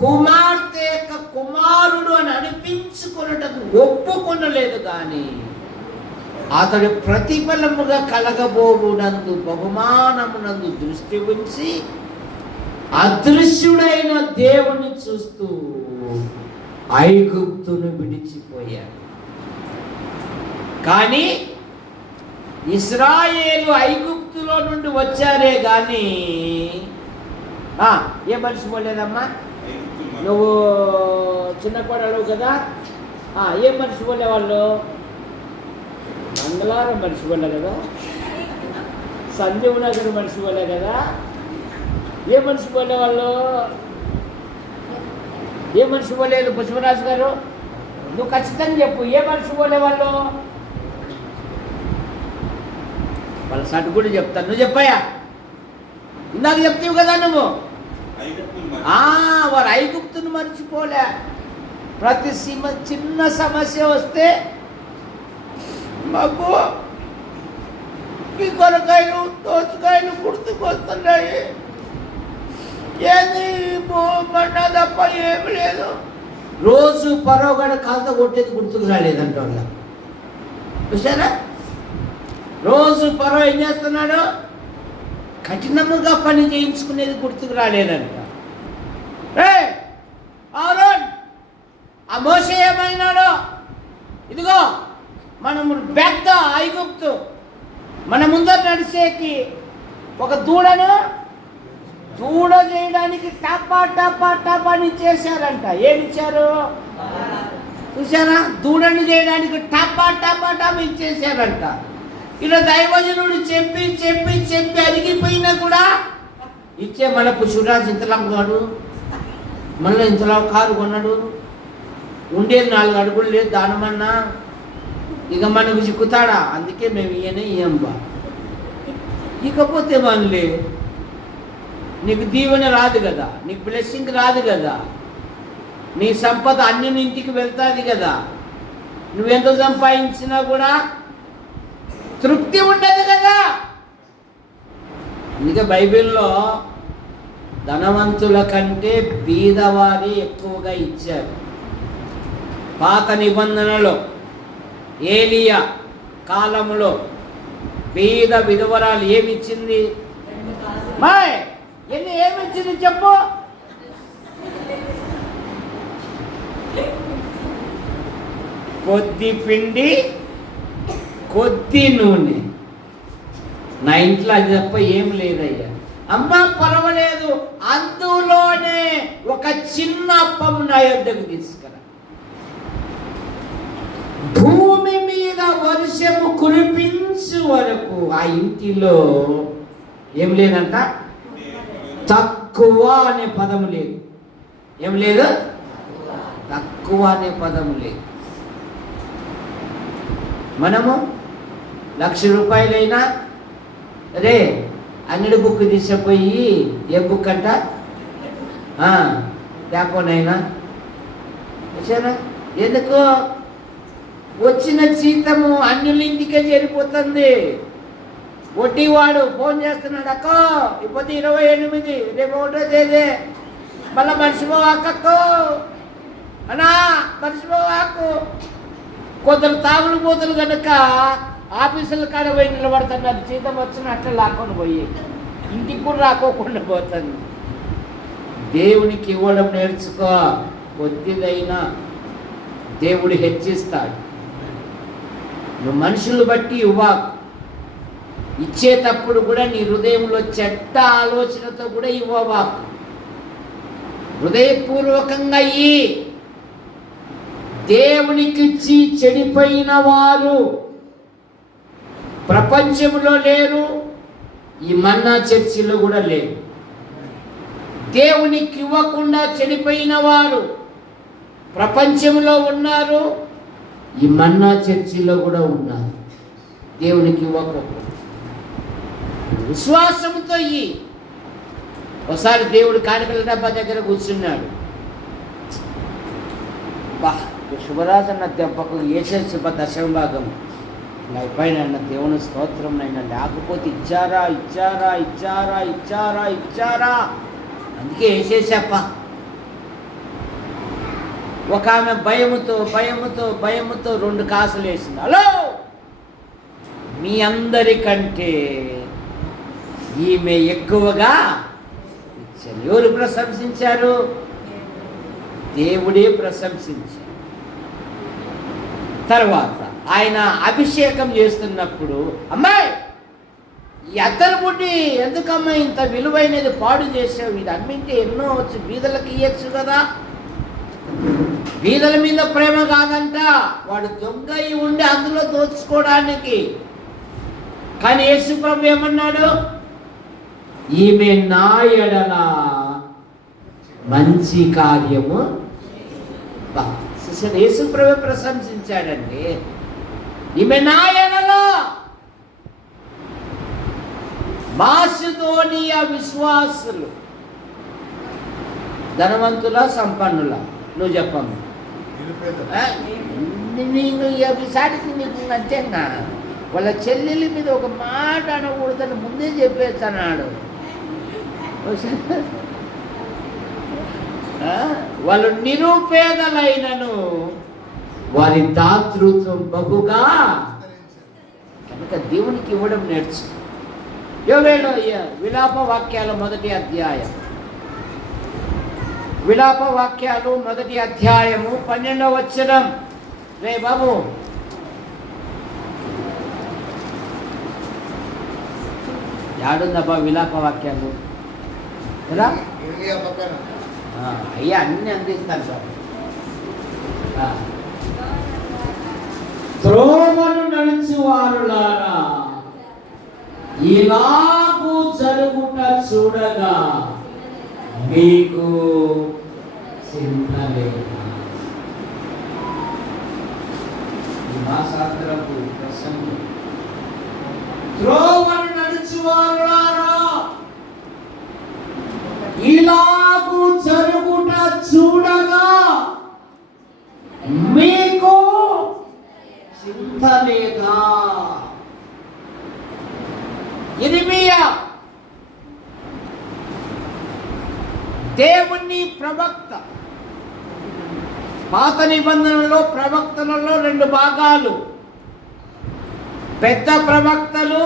కుమార్తె యొక్క కుమారుడు అని అనిపించుకున్నటకు ఒప్పుకొనలేదు. కానీ అతడు ప్రతిఫలముగా కలగబోవునందు బహుమానమునందు దృష్టి ఉంచి అదృశ్యుడైన దేవుని చూస్తూ ఐగుప్తును విడిచిపోయాడు. కానీ ఇశ్రాయేలు ఐగుప్తులో నుండి వచ్చారే కానీ ఏ మర్చిపోలేదమ్మా? నువ్వు చిన్న కోడలు కదా, ఏం మర్చిపోలే వాళ్ళు? మంగళవారం మర్చిపోలే కదా, సంజీవ్ నగర్ మర్చిపోలే కదా, ఏం మర్చిపోలే వాళ్ళు? ఏం మర్చిపోలేదు పుష్పరాజు గారు? నువ్వు ఖచ్చితంగా చెప్పు, ఏ మర్చిపోలే వాళ్ళు? వాళ్ళ సటు కూడా చెప్తాను. నువ్వు చెప్పాయా? ఇందాక చెప్తావు కదా నువ్వు. వారు ఐగుప్తును మర్చిపోలే. ప్రతి చిన్న సమస్య వస్తే మాకు ఈ కొరకాయలు దోసకాయలు గుర్తుకొస్తున్నాయి, ఏది బండా తప్ప ఏమి లేదు. రోజు పరోగడ కాలుతో కొట్టేది గుర్తుకు రాలేదంట వాళ్ళ. చూసారా, రోజు పరో ఏం చేస్తున్నాడు? కఠినముగా పని చేయించుకునేది గుర్తుకు రాలేదంట. ఆరోన్, ఆ మోషే ఏమైనాడు? ఇదిగో మనము పెద్ద ఐగుప్తు మన ముందర నడిచేకి ఒక దూడ చేయడానికి టపా టపా టపాని చేశారంట. ఏమిచ్చారు చూసారా? దూడను చేయడానికి టపా టపా టపా ఇచ్చేసారంట. ఇలా దైవజనుడు చెప్పి చెప్పి చెప్పి అరిగిపోయినా కూడా ఇచ్చే. మన పుష్పరాజు ఇంతలా కాడు, మళ్ళీ ఇంతలా కారు కొన్నాడు, ఉండేది 4 అడుగులు లేదు దానమన్నా, ఇక మనకు చిక్కుతాడా? అందుకే మేము ఇయ్యం బా. ఇకపోతే మనలే నీకు దీవెన రాదు కదా, నీకు బ్లెస్సింగ్ రాదు కదా, నీ సంపద అన్ని ఇంటికి వెళ్తుంది కదా, నువ్వెంత సంపాదించినా కూడా తృప్తి ఉండదు కదా. అందుకే బైబిల్లో ధనవంతుల కంటే బీదవారి ఎక్కువగా ఇచ్చారు. పాత నిబంధనలో ఏలియా కాలంలో బీద విధవరాలు ఏమిచ్చింది? ఏమిచ్చింది చెప్పు? కొద్ది పిండి కొద్ది నూనె. నా ఇంట్లో అది తప్ప ఏం లేదయ్యా. అమ్మ పర్వాలేదు, అందులోనే ఒక చిన్న అప్పం నా యొద్దకు తీసుకురా. భూమి మీద వర్షము కురిపించు వరకు ఆ ఇంటిలో ఏం లేదంట, తక్కువ అనే పదము లేదు. ఏం లేదు, తక్కువ అనే పదము లేదు. మనము 1,00,000 రూపాయలైనా రే అంగడి బుక్ తీసుకుపోయి, ఏ బుక్ అంట లేకపోనైనా వచ్చారా? ఎందుకు? వచ్చిన జీతము అన్యుల ఇంటికే చేరిపోతుంది. వడ్డీవాడు ఫోన్ చేస్తున్నాడు, అక్కో ఇప్పుడు 28, రేపు 1వ తేదీ, మళ్ళీ మర్చిపోవాకక్కో అన్నా, మర్చిపోవాకు. కొందరు తాగుడు పోతులు కనుక ఆఫీసుల కాడ పోయి నిలబడుతున్నారు. జీతం వచ్చిన అట్లా లాక్కొని పోయి ఇంటికి కూడా రాకోకుండా పోతుంది. దేవునికి ఇవ్వడం నేర్చుకో. కొద్దిదైనా దేవుడు హెచ్చిస్తాడు. నువ్వు మనుషులు బట్టి ఇవ్వకు. ఇచ్చేటప్పుడు కూడా నీ హృదయంలో చెడ్డ ఆలోచనతో కూడా ఇవ్వవాకు. హృదయపూర్వకంగా ఇయ్యి. దేవునికిచ్చి చెడిపోయిన వారు ప్రపంచంలో లేరు, ఈ మన్నా చర్చిలో కూడా లేరు. దేవునికి ఇవ్వకుండా చెడిపోయిన వారు ప్రపంచంలో ఉన్నారు, ఈ మన్నా చర్చిలో కూడా ఉన్నారు. దేవునికి ఇవ్వకుండా విశ్వాసంతో ఇయ్యి. ఒకసారి దేవుడు కానుకల డబ్బా దగ్గర కూర్చున్నాడు. శుభరాజు అన్న దెబ్బకు ఏసేసి దశమ భాగం అయిపోయిన దేవుని స్తోత్రం అయినా, లేకపోతే ఇచ్చారా ఇచ్చారా ఇచ్చారా ఇచ్చారా ఇచ్చారా అందుకే వేసేసాప్ప. ఒక ఆమె భయముతో భయముతో భయముతో 2 కాసులు వేసింది. హలో, మీ అందరికంటే ఈమె ఎక్కువగా ఇచ్చారు. ఎవరు ప్రశంసించారు? దేవుడే ప్రశంసించారు. తర్వాత ఆయన అభిషేకం చేస్తున్నప్పుడు, అమ్మాయి ఈ అద్దరు బుడ్డి ఎందుకమ్మా ఇంత విలువైనది పాడు చేసావు? ఇది అమ్మింటే ఎన్నో వచ్చు, బీదలకు ఇయ్యచ్చు కదా. బీదల మీద ప్రేమ కాదంట, వాడు దొంగ ఉండి అందులో దోచుకోవడానికి. కానీ యేసు ప్రభు ఏమన్నాడు? ఈమె నా ఎడల మంచి కార్యము. యేసు ప్రభు ప్రశంసించాడండి. ఈమె నా ఎడల. మాసిదోనియా విశ్వాసులు ధనవంతుల సంపన్నుల? నువ్వు చెప్పమ్మా. నీకు నచ్చేనా? వాళ్ళ చెల్లెలి మీద ఒక మాట అనకూడదని ముందే చెప్పేస్తున్నాడు. వాళ్ళు నిరుపేదలైనను వారి దాతృత్వం బహుగా, కనుక దేవునికి ఇవ్వడం నేర్చు. యోవేలు విలాప వాక్యాలు 1వ అధ్యాయం, విలాప వాక్యాలు 1వ అధ్యాయము 12వ వచనం. రే బాబు, యాడుందబ్బా విలాప వాక్యాలు? అయ్యా అన్ని అందిస్తాను సార్. త్రోవను నడుచువారులారా, ఇలాగూ జరుగుట చూడగా మీకు చింత లేదా? భాషాంతరపు ప్రసంగం. త్రోవను నడుచువారులారా, ఇలాగూ జరుగుట చూడగా మీకు చింత లేదా? యిర్మీయా దేవుని ప్రవక్త. పాత నిబంధనలో ప్రవక్తలలో 2 భాగాలు, పెద్ద ప్రవక్తలు,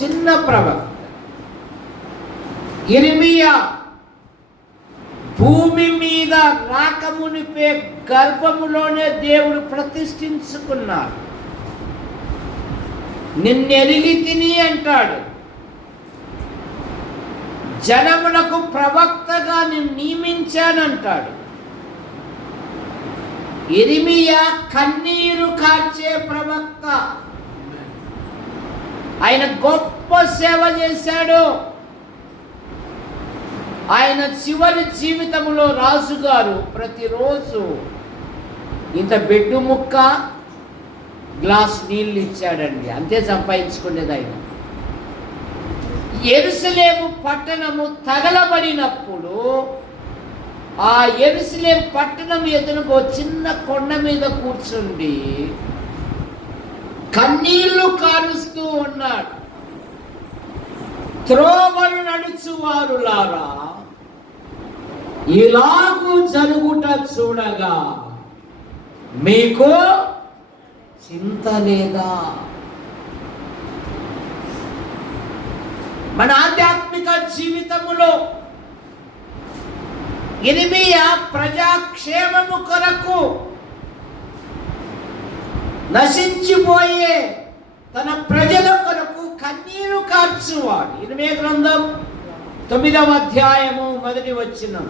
చిన్న ప్రవక్త. యిర్మీయా భూమి మీద రాకమునిపే గర్భములోనే దేవుడు ప్రతిష్ఠించుకున్నాడు. నిన్నెరిగి తిని అంటాడు. జనములకు ప్రవక్తగా నేను నియమించానంటాడు. ఇర్మియా కన్నీరు కార్చే ప్రవక్త. ఆయన గొప్ప సేవ చేశాడు. ఆయన చివరి జీవితంలో రాజుగారు ప్రతిరోజు ఇంత బెడ్డు ముక్క గ్లాస్ నీళ్ళు ఇచ్చాడండి. అంతే సంపాదించుకునేది ఆయన. యెరూషలేము పట్టణము తగలబడినప్పుడు ఆ యెరూషలేము పట్టణం ఎదురుగా చిన్న కొండ మీద కూర్చుండి కన్నీళ్లు కారుస్తూ ఉన్నాడు. త్రోవలు నడుచువారులారా, ఇలాగూ జరుగుట చూడగా మీకు చింత లేదా? మన ఆధ్యాత్మిక జీవితములో ఇర్మియా ప్రజాక్షేమము కొరకు నశించిపోయే తన ప్రజల కొరకు కన్నీరు కార్చువాడు. ఇర్మియా గ్రంథం 9వ అధ్యాయము 1వ వచనం.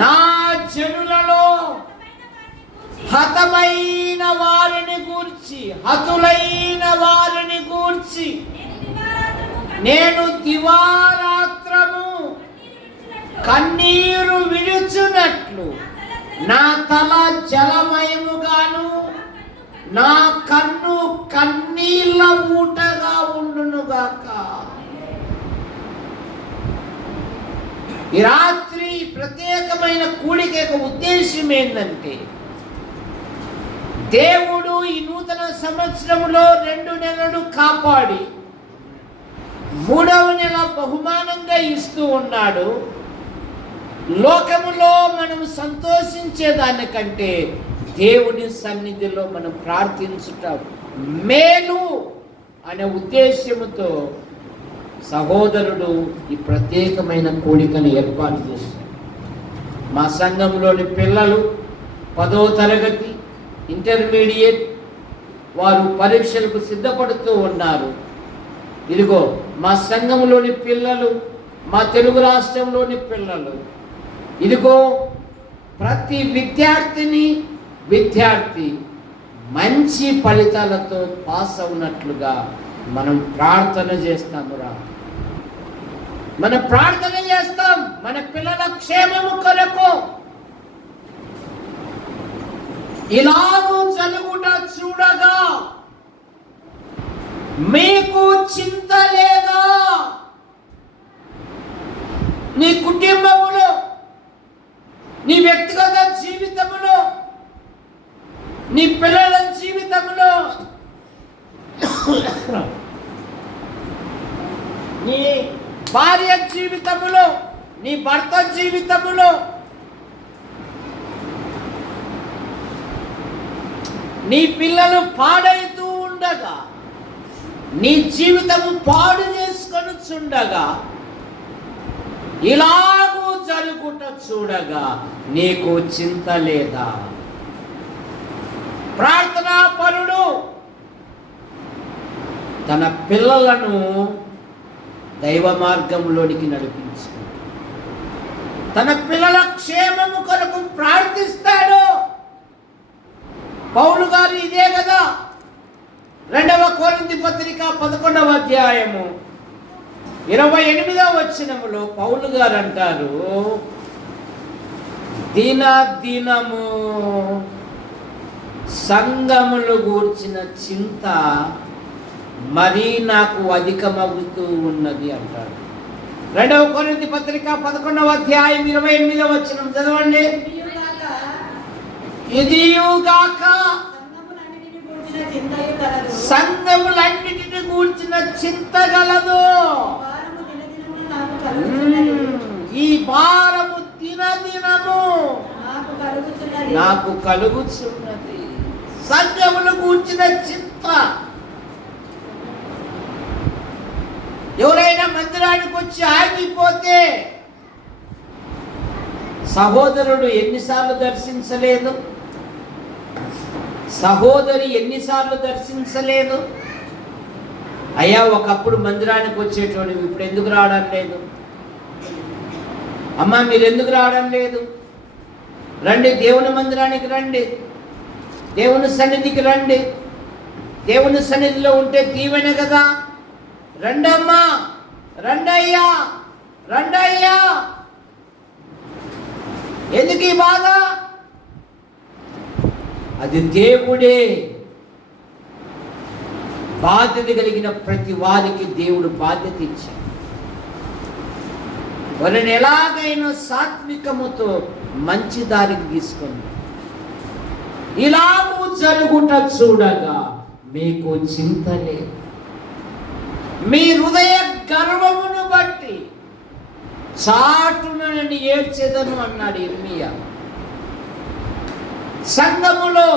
నా జనులలో హతమైన వారిని గూర్చి, హతులైన వారిని గూర్చి నేను దివారాత్రము కన్నీరు విడుచున్నట్లు నా తల జలమయముగాను నా కన్ను కన్నీళ్ళ ఊటగా ఉండునుగాక. ఈ రాత్రి ప్రత్యేకమైన కూడిక యొక్క ఉద్దేశం ఏంటంటే, దేవుడు ఈ నూతన సంవత్సరంలో 2 నెలలు కాపాడి 3వ నెల బహుమానంగా ఇస్తూ ఉన్నాడు. లోకములో మనం సంతోషించేదానికంటే దేవుని సన్నిధిలో మనం ప్రార్థించుట మేలు అనే ఉద్దేశముతో సహోదరుడు ఈ ప్రత్యేకమైన కోడికను ఏర్పాటు చేశాడు. మా సంఘంలోని పిల్లలు 10వ తరగతి, ఇంటర్మీడియట్ వారు పరీక్షలకు సిద్ధపడుతూ ఉన్నారు. ఇదిగో మా సంఘంలోని పిల్లలు, మా తెలుగు రాష్ట్రంలోని పిల్లలు, ఇదిగో ప్రతి విద్యార్థి మంచి ఫలితాలతో పాస్ అవునట్లుగా మనం ప్రార్థన చేస్తామురా. మనం ప్రార్థన చేస్తాం మన పిల్లల క్షేమము కొరకు. ఇలాగూ జరుగుట చూడగా మీకు చింత లేదా? నీ కుటుంబములో, నీ వ్యక్తిగత జీవితంలో, నీ పిల్లల జీవితంలో, నీ భార్య జీవితంలో, నీ భర్త జీవితంలో, నీ పిల్లలు పాడైతూ ఉండగా, నీ జీవితము పాడు చేసుకొని చుండగా, ఇలాగూ జరుగుట చూడగా నీకు చింత లేదా? ప్రార్థనా పరుడు తన పిల్లలను దైవ మార్గంలోనికి నడిపించుకుంటాడు. తన పిల్లల క్షేమము కొరకు ప్రార్థిస్తాడు. పౌలు గారు ఇదే కదా 2వ కొరింథీ పత్రిక 11వ అధ్యాయము 28వ వచనములో పౌలు గారు అంటారు, దినము సంఘములు గూర్చిన చింత మరీ నాకు అధికమవుతూ ఉన్నది అంటాడు. 2వ కొరింథీ పత్రిక 11వ అధ్యాయం 28వ వచనం చదవండి. ఇదియుగాక సంఘములన్నిటిని గూర్చిన చింత గలదు. ఈ భారము దినదినము నాకు కలుగుచున్నది. సంఘములు గూర్చిన చింత. ఎవరైనా మందిరానికి వచ్చి ఆగిపోతే సహోదరుడు ఎన్నిసార్లు దర్శించలేదు? సహోదరి ఎన్నిసార్లు దర్శించలేదు? అయ్యా ఒకప్పుడు మందిరానికి వచ్చేటోడు, ఇప్పుడు ఎందుకు రావడం లేదు? అమ్మ మీరు ఎందుకు రావడం లేదు? రండి, దేవుని మందిరానికి రండి, దేవుని సన్నిధికి రండి. దేవుని సన్నిధిలో ఉంటే దీవెన కదా. రండమ్మా, రండయ్యా, రండయ్యా. ఎందుకు ఈ బాధ? అది దేవుడే. బాధ్యత కలిగిన ప్రతి వారికి దేవుడు బాధ్యత ఇచ్చాడు. వారిని ఎలాగైనా సాత్వికముతో మంచి దారికి తీసుకుంది. ఇలాగూ జరుగుట చూడగా మీకు చింత లేదు. మీ హృదయ గర్వమును బట్టి చాటున నేను ఏడ్చేదను అన్నాడు ఇర్మియా. సంఘములో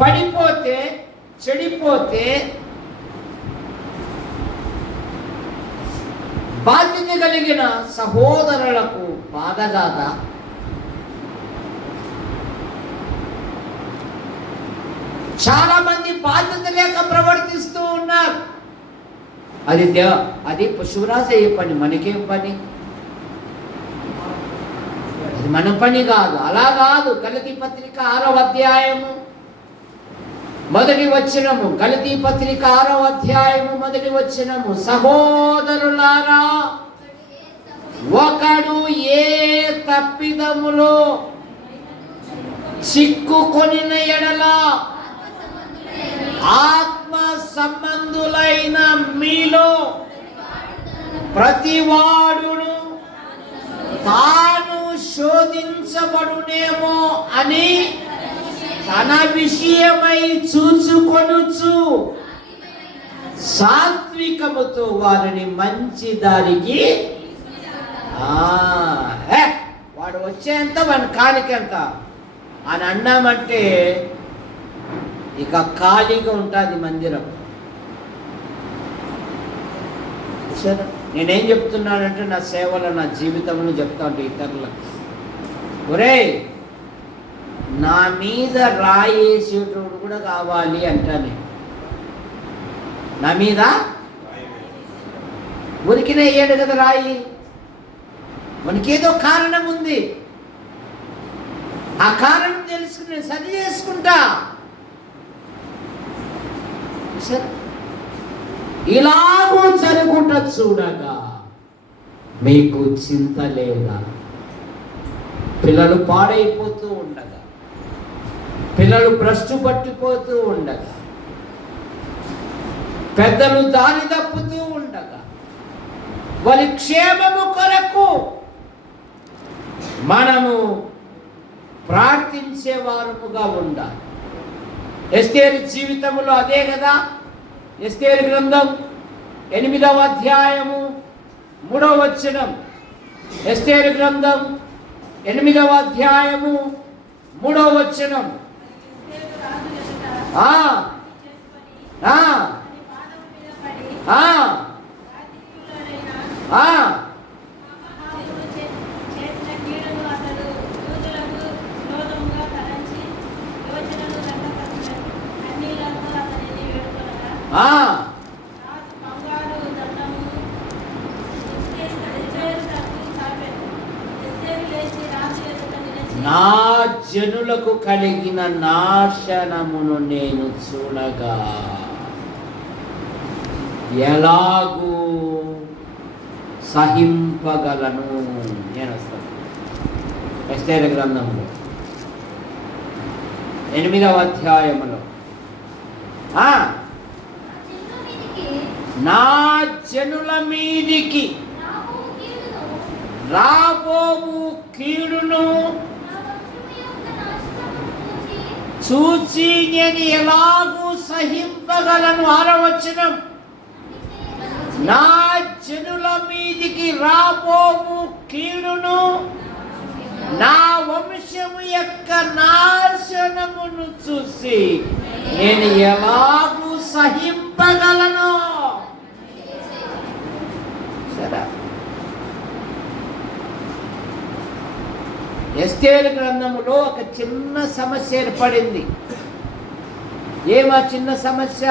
పడిపోతే, చెడిపోతే బాధ్యత కలిగిన సహోదరులకు బాధ కాదా? చాలా మంది బాధ్యత లేక ప్రవర్తిస్తూ ఉన్నారు. అది పశువురాజు అయ్యే పని, మనకేం పని? అది మన పని కాదు. అలా కాదు. గలతీ పత్రిక 6వ అధ్యాయము 1వ వచనము. గలతీ పత్రిక 6వ అధ్యాయము 1వ వచనము. సహోదరులారా, ఒకడు ఏ తప్పిదములో చిక్కుకొనిన ఎడల ఆత్మ సంబంధులైన మీలో ప్రతివాడును తాను శోధించబడునేమో అని తన విషయమై చూచుకొనుచు సాత్వికముతో వారిని మంచి దారికి వాడు వచ్చేంత వాడి కానికెంత అని అన్నామంటే ఇక ఖాళీగా ఉంటుంది మందిరం. సరే, నేనేం చెప్తున్నానంటే నా సేవలో, నా జీవితంలో చెప్తా ఉంటే ఇతరులకు, ఒరేయ్ నా మీద రాయేసేటోడు కూడా కావాలి అంటాను. నా మీద ఉరికినే వేయడు కదా రాయి. మనకేదో కారణం ఉంది. ఆ కారణం తెలుసుకుని నేను సరి చేసుకుంటా. ఇలాగూ జరుగుట చూడగా మీకు చింత లేదా? పిల్లలు పాడైపోతూ ఉండగా, పిల్లలు భ్రష్టు పట్టిపోతూ ఉండగా, పెద్దలు దారి తప్పుతూ ఉండగా, వారి క్షేమము కొరకు మనము ప్రార్థించే వారముగా ఉండాలి. ఎస్తేరు జీవితంలో అదే కదా. ఎస్తేరు గ్రంథం 8వ అధ్యాయము 3వ వచనం. ఎస్తేరు గ్రంథం 8వ అధ్యాయము 3వ వచనం. నా జనులకు కలిగిన నాశనమును నేను చూడగా ఎలాగూ సహింపగలను. నేను వస్తాను. ఎస్తేరు గ్రంథంలో 8వ అధ్యాయములో నా జనుల మీదికి రాబోవు కీడును చూచి నేను ఎలాగూ సహింపగలను. 6వ వచనం. నా జనుల మీదికి రాబోవు కీడును నా వంశము యొక్క నాశనమును చూసి నేను ఎలాగూ సహింపగలను. సరే, ఎస్తేరు గ్రంథములో ఒక చిన్న సమస్య ఏర్పడింది. ఏమా చిన్న సమస్య?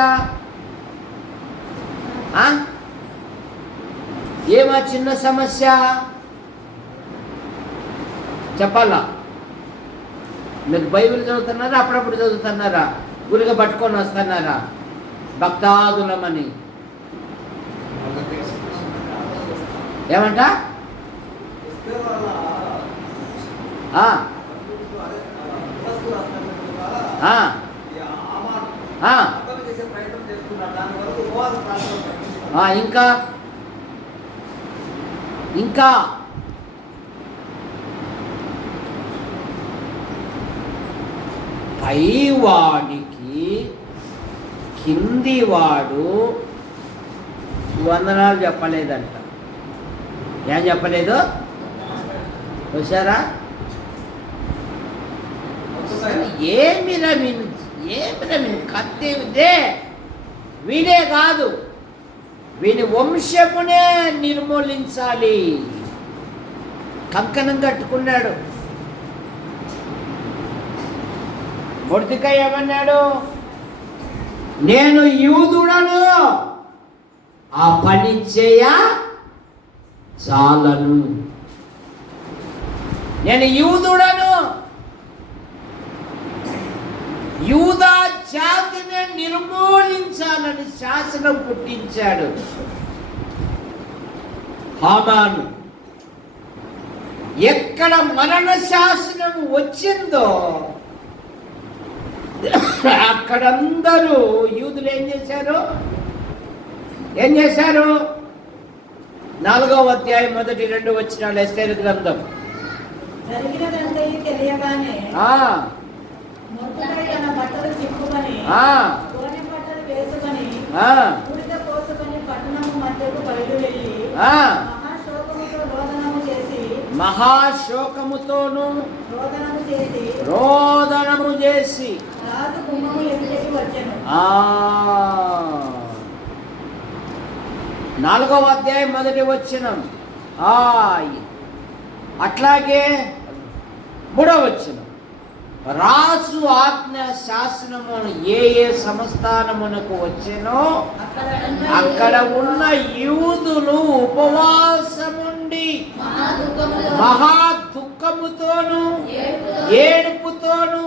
ఏమా చిన్న సమస్య చెప్పాలా? మీరు బైబిల్ చదువుతున్నారా? అప్పుడప్పుడు చదువుతున్నారా? గురిగా పట్టుకొని వస్తున్నారా భక్తాదులమని? ఏమంట? ఇంకా ఇంకా పైవాడికి కిందివాడు వందనాలు చెప్పలేదంట. ఏం చెప్పలేదు? చూసారా? ఏమిరా కత్తేమిదే? వీడే కాదు, వీని వంశమునే నిర్మూలించాలి. కంకణం కట్టుకున్నాడు. మొర్దెకై ఏమన్నాడు? నేను యూదుడను, ఆ పని చేయ చాలను. నేను యూదుడను, యూదా జాతిని నిర్మూలించాలని శాసనం పుట్టించాడు హామాను. ఎక్కడ మరణ శాసనం వచ్చిందో అక్కడందరూ యూదులు ఏం చేశారు? 4వ అధ్యాయం 1-2 వచనాలు ఎస్తేరు గ్రంథం. మహాశోకముతోను రోదనము చేసి 4వ అధ్యాయం 1 వచనం. అట్లాగే 3వ వచనం. రాజు ఆజ్ఞ శాసనమును ఏ సంస్థానమునకు వచ్చెనో అక్కడ ఉన్న యూదులు ఉపవాసముండి మహా దుఃఖముతోను ఏడుపుతోను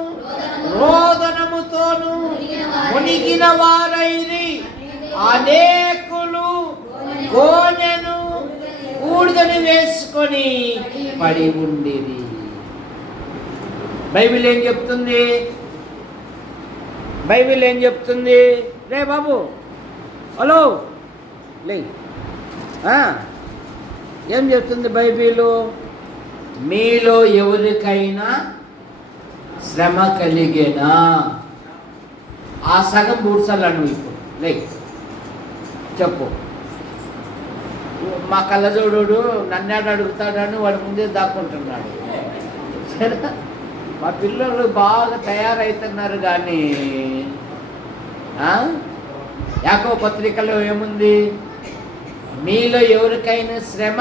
రోదనముతోను మునిగిన వారైరి. అనేకులు గోనెను బూడిదని వేసుకొని పడి ఉండిరి. బైబిల్ ఏం చెప్తుంది? బైబిల్ ఏం చెప్తుంది? రే బాబు, హలో లే, ఏం చెప్తుంది బైబిల్? మీలో ఎవరికైనా శ్రమ కలిగేనా? ఆ సగం బూడ్సలను ఇప్పుడు లే చెప్పు. మా కళ్ళజోడు నన్నేడు అడుగుతాడని వాడి ముందే దాక్కుంటున్నాడు. మా పిల్లలు బాగా తయారవుతున్నారు. కానీ యాకోబు పత్రికలో ఏముంది? మీలో ఎవరికైనా శ్రమ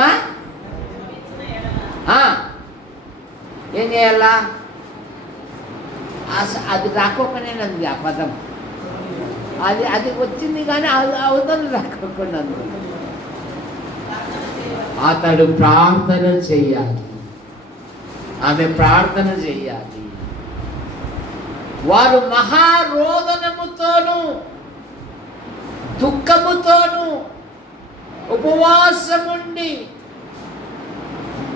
ఏం చేయాలా? అది రాకోకనేనంది ఆ పదం. అది వచ్చింది కానీ అవతల రాకోకుండా అతడు ప్రార్థన చెయ్యాలి, ఆమె ప్రార్థన చెయ్యాలి. వారు మహారోదనముతోను దుఃఖముతోను ఉపవాసముండి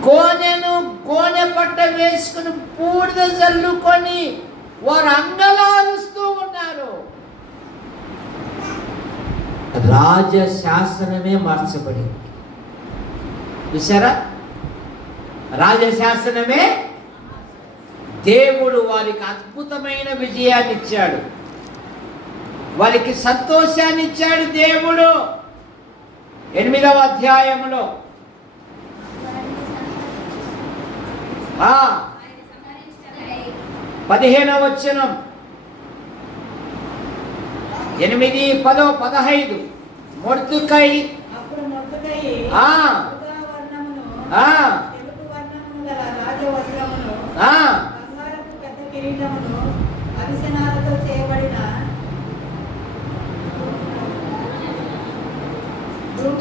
గోనె పట్ట వేసుకుని బూడిద జల్లుకొని వారు అంగలారుస్తూ ఉన్నారు. రాజశాసనమే మార్చబడింది. చూసారా? రాజశాసనమే. దేవుడు వారికి అద్భుతమైన విజయాన్ని ఇచ్చాడు, వారికి సంతోషాన్ని ఇచ్చాడు దేవుడు. 8వ అధ్యాయంలో 15వ వచనం, 8, 10, 15. మొర్దెకై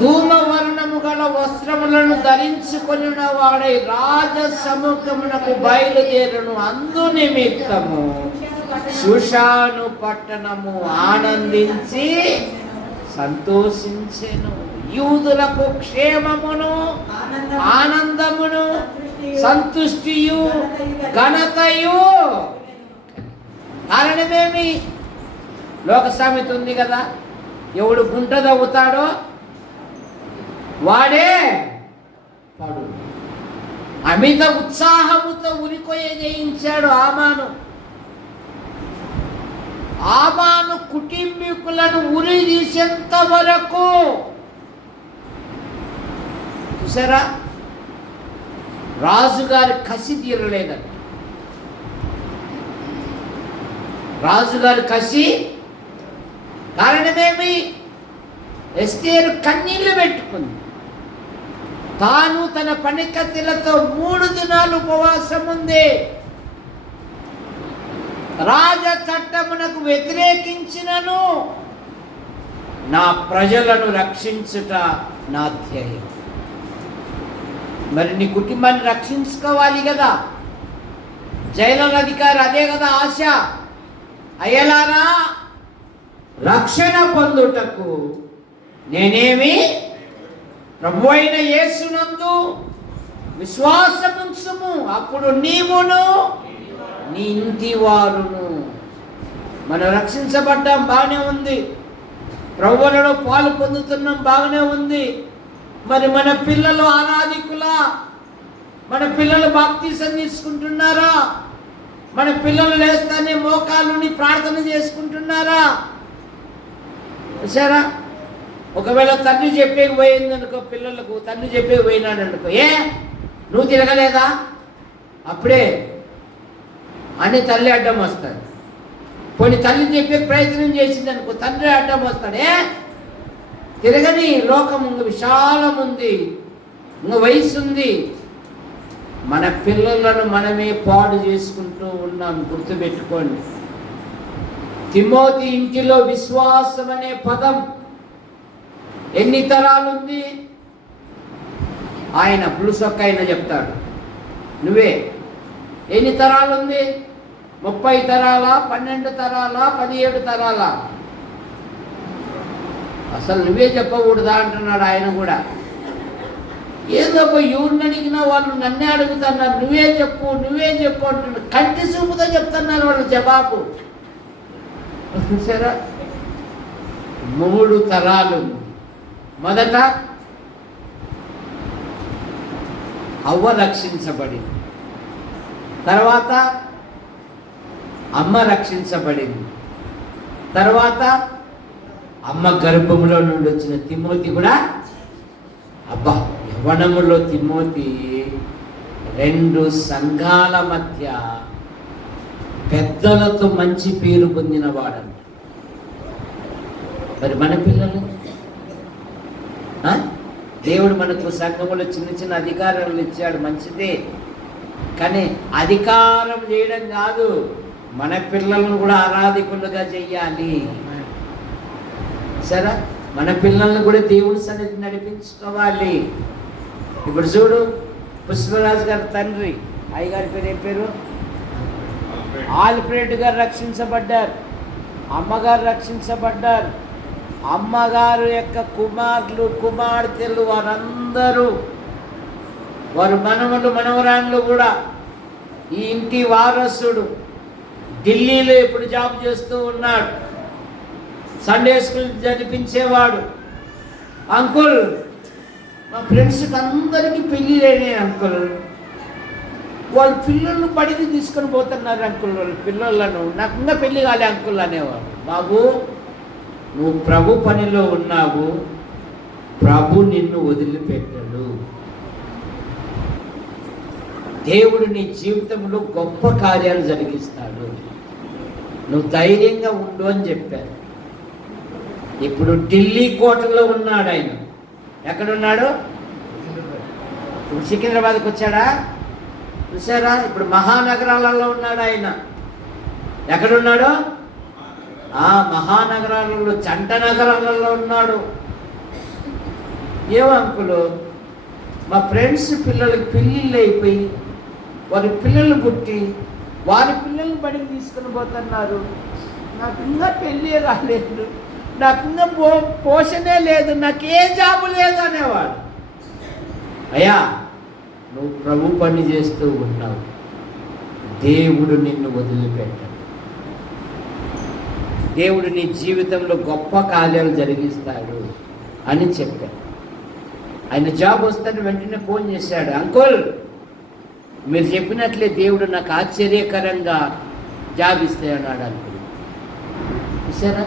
ధూమవర్ణము గల వస్త్రములను ధరించుకొని వాడై రాజ సముఖమునకు బయలుదేరును. అందు నిమిత్తము షూషాను పట్టణము ఆనందించి సంతోషించెను. యూదులకు క్షేమమును, ఆనందమును, సంతుష్టియు, ఘనతయు. కారణమేమి? లోక సామెత ఉంది కదా, ఎవడు గుంట తవ్వుతాడో వాడే పడు. అమిత ఉత్సాహముతో ఉరికొయ్య జయించాడు ఆమాను కుటుంబీకులను ఉరి తీసేంత వరకు. చూసారా, రాజుగారి కసి తీరలేదంట. రాజుగారి కసి కారణమేమి? ఎస్తేరు కన్నీళ్లు పెట్టుకుంది. తాను తన పనికత్తెలతో 3 దినాలు ఉపవాసం ఉంది. రాజ చట్టమునకు వ్యతిరేకించినను నా ప్రజలను రక్షించుట నా ధ్యేయం. మరి నీ కుటుంబాన్ని రక్షించుకోవాలి కదా. జైలు అధికారి అదే కదా ఆశ. అయ్యలారా, రక్షణ పొందుటకు నేనేమి ప్రభు అయిన యేసునందు విశ్వాసముంచుము, అప్పుడు నీవును నీ ఇంటి వారును. మనం రక్షించబడ్డాం, బాగానే ఉంది. ప్రభువులలో పాలు పొందుతున్నాం, బాగానే ఉంది. మరి మన పిల్లలు ఆరాధికులా? మన పిల్లలు బాప్తీసం తీసుకుంటున్నారా? మన పిల్లలు లేస్తానే మోకాలుని ప్రార్థన చేసుకుంటున్నారా? సరే, ఒకవేళ తండ్రి చెప్పేకి పోయింది అనుకో, పిల్లలకు తండ్రి చెప్పేకి పోయినాడు అనుకో, నువ్వు తిరగలేదా అప్పుడే అని తల్లి అడ్డం వస్తాడు. పోనీ తల్లి చెప్పే ప్రయత్నం చేసింది అనుకో, తండ్రి అడ్డం వస్తాడు. తిరగని, లోకం ఇంకా విశాలం ఉంది, ఇంకా వయసు ఉంది. మన పిల్లలను మనమే పాడు చేసుకుంటూ ఉన్నాం, గుర్తుపెట్టుకోండి. తిమోతి ఇంటిలో విశ్వాసం అనే పదం ఎన్ని తరాలుంది? ఆయన పులుసొక్క ఆయన చెప్తాడు, నువ్వే ఎన్ని తరాలుంది? 30 తరాలా, 12 తరాలా, 17 తరాలా? అసలు నువ్వే చెప్పకూడదా అంటున్నాడు ఆయన కూడా. ఏదో ఎవరిని అడిగినా వాళ్ళు నన్నే అడుగుతున్నారు, నువ్వే చెప్పు అంటున్నాడు. కంటి చూపుతో చెప్తున్నారు వాళ్ళు జవాబు. సరే, 3 తరాలు. మొదట అవ్వ రక్షించబడింది, తర్వాత అమ్మ రక్షించబడింది, తర్వాత అమ్మ గర్భంలో నుండి వచ్చిన తిమోతి కూడా. అబ్బా, యవ్వనములో తిమోతి 2 సంఘాల మధ్య పెద్దలతో మంచి పేరు పొందినవాడంట. మరి మన పిల్లలు, దేవుడు మనకు సంఘములో చిన్న చిన్న అధికారాలు ఇచ్చాడు, మంచిదే. కానీ అధికారం చేయడం కాదు, మన పిల్లలను కూడా ఆరాధికులుగా చెయ్యాలి. సరే, మన పిల్లల్ని కూడా దేవుడి సన్నిధి నడిపించుకోవాలి. ఇప్పుడు చూడు, పుష్పరాజు గారి తండ్రి, అయ్యగారి పేరు ఏం పేరు? ఆల్ఫ్రెడ్ గారు రక్షించబడ్డారు, అమ్మగారు రక్షించబడ్డారు. అమ్మగారు యొక్క కుమారులు, కుమార్తెలు, వారందరూ, వారు మనవలు, మనవరాళ్ళు కూడా. ఈ ఇంటి వారసుడు ఢిల్లీలో ఇప్పుడు జాబ్ చేస్తూ ఉన్నాడు, సండే స్కూల్ జరిపించేవాడు. అంకుల్, మా ఫ్రెండ్స్కి అందరికీ పెళ్ళిళ్ళైనాయి అంకుల్, వాళ్ళ పిల్లలను బడికి తీసుకొని పోతున్నారు అంకుల్, వాళ్ళ పిల్లలను. నాకు ఇంకా పెళ్ళి కాలే అంకుల్ అనేవాడు. బాబు, నువ్వు ప్రభు పనిలో ఉన్నావు, ప్రభు నిన్ను వదిలిపెట్టడు. దేవుడు నీ జీవితంలో గొప్ప కార్యాలు జరిగిస్తాడు, నువ్వు ధైర్యంగా ఉండు అని చెప్పారు. ఇప్పుడు ఢిల్లీ కోటలో ఉన్నాడు ఆయన. ఎక్కడున్నాడు? ఇప్పుడు సికింద్రాబాద్కి వచ్చాడా? చూసారా, ఇప్పుడు మహానగరాలలో ఉన్నాడు ఆయన. ఎక్కడున్నాడు? మహానగరాలలో, జంట నగరాలలో ఉన్నాడు. ఏమో అంకులు, మా ఫ్రెండ్స్ పిల్లలకి పెళ్ళిళ్ళు అయిపోయి వారి పిల్లలు పుట్టి వారి పిల్లల్ని బడికి తీసుకుని పోతున్నారు, నాకు ఇంకా పెళ్ళి రాలేదు, నాకు ఇంకా పోషణే లేదు, నాకు ఏ జాబు లేదు అనేవాడు. అయ్యా, నువ్వు ప్రభు పని చేస్తూ ఉన్నావు, దేవుడు నిన్ను వదిలిపెట్టాడు. దేవుడు నీ జీవితంలో గొప్ప కార్యాలు జరిగిస్తాడు అని చెప్పాడు. ఆయన జాబ్ వస్తాను వెంటనే ఫోన్ చేశాడు, అంకుల్ మీరు చెప్పినట్లే దేవుడు నాకు ఆశ్చర్యకరంగా జాబ్ ఇస్తాయన్నాడు అంకుల్. చూసారా,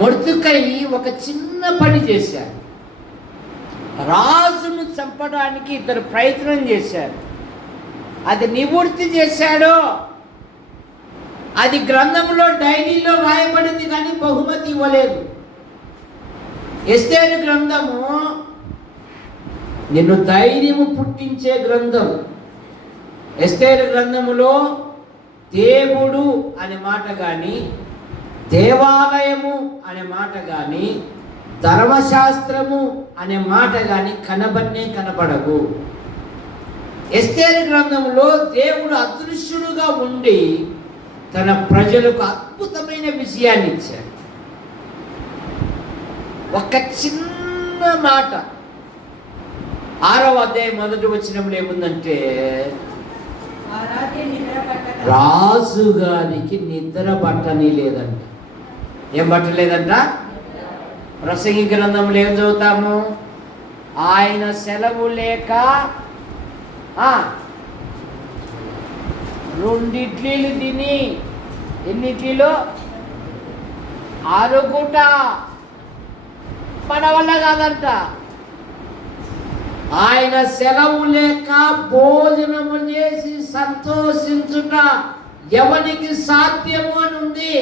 మొర్దెకై ఒక చిన్న పని చేశాడు. రాజును చంపడానికి ఇద్దరు ప్రయత్నం చేశారు. అది నివృత్తి చేశాడు. అది గ్రంథంలో డైరీలో రాయబడింది, కానీ బహుమతి ఇవ్వలేదు. ఎస్తేరు గ్రంథము నిన్ను ధైర్యము పుట్టించే గ్రంథం. ఎస్తేరు గ్రంథములో దేవుడు అనే మాట కానీ, దేవాలయము అనే మాట కానీ, ధర్మశాస్త్రము అనే మాట కానీ కనబడవు. ఎస్తేరు గ్రంథంలో దేవుడు అదృశ్యుడుగా ఉండి తన ప్రజలకు అద్భుతమైన విజయాన్ని ఇచ్చాడు. ఒక చిన్న మాట 6వ అధ్యాయం 1వ వచనంలో ఏముందంటే, రాజుగారికి నిద్ర పట్టని లేదంట. ఏం పట్టలేదంట? ప్రసంగి గ్రంథంలో ఏం చదువుతాము? ఆయన సెలవు లేక 2 ఇడ్లీలు తిని, ఎన్ని ఇడ్లీలు? 6 పూట. మన వల్ల కాదంట. ఆయన సెలవు లేక భోజనము చేసి సంతోషించుట ఎవరికి సాధ్యము అని ఉంది.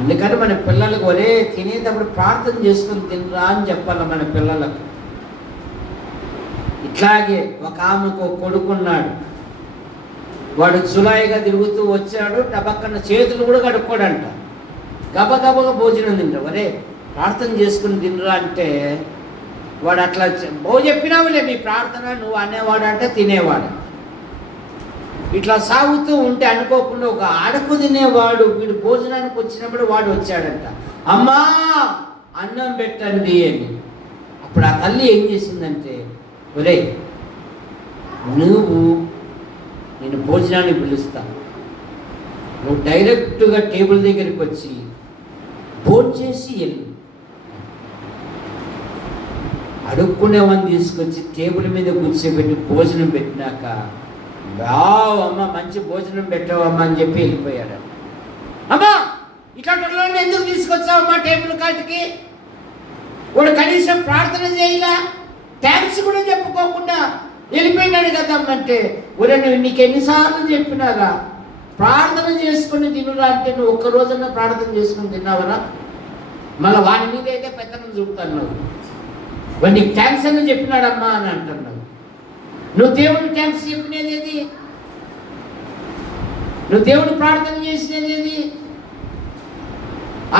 ఎందుకంటే మన పిల్లలకు ఒరే తినేటప్పుడు ప్రార్థన చేసుకుని తినరా అని చెప్పాలి మన పిల్లలకు. ఇట్లాగే ఒక ఆమెకు కొడుకున్నాడు, వాడు జులాయిగా తిరుగుతూ వచ్చాడు, టబక్కన చేతులు కూడా కడుక్కోడంట, గబగబగా భోజనం తింటాడు. ఒరే ప్రార్థన చేసుకుని తినరా అంటే వాడు అట్లా చెప్పినావులే మీ ప్రార్థన నువ్వు అనేవాడు అంటే తినేవాడు. ఇట్లా సాగుతూ ఉంటే అనుకోకుండా ఒక అడుగు తినేవాడు వీడు భోజనానికి వచ్చినప్పుడు వాడు వచ్చాడంట, అమ్మా అన్నం పెట్టండి అని. అప్పుడు ఆ తల్లి ఏం చేసిందంటే, ఒరే నేను భోజనానికి పిలుస్తా, నువ్వు డైరెక్ట్గా టేబుల్ దగ్గరికి వచ్చి భోంచేసి వెళ్ళు. అడుక్కునేవాడిని తీసుకొచ్చి టేబుల్ మీద కూర్చోబెట్టి భోజనం పెట్టినాక, అమ్మ మంచి భోజనం పెట్టావమ్మా అని చెప్పి వెళ్ళిపోయాడు. అమ్మా ఇట్లా ఎందుకు తీసుకొచ్చావమ్మా టేబుల్ కాటికి? వాడు కనీసం ప్రార్థన చేయలా, థ్యాంక్స్ కూడా చెప్పుకోకుండా వెళ్ళిపోయినాడు కదమ్మంటే, ఒరే నువ్వు నీకు ఎన్నిసార్లు చెప్పినారా ప్రార్థన చేసుకుని తినురా అంటే నువ్వు ఒక్క రోజన్నా ప్రార్థన చేసుకుని తిన్నావరా? మళ్ళీ వాడి మీద అయితే పెత్తనం చూపుతున్నావు. వాడు నీకు థ్యాంక్స్ అని చెప్పినాడమ్మా అని అంటున్నావు. నువ్వు దేవుడు థ్యాంక్స్ చెప్పినది ఏది? నువ్వు దేవుడు ప్రార్థన చేసినది ఏది?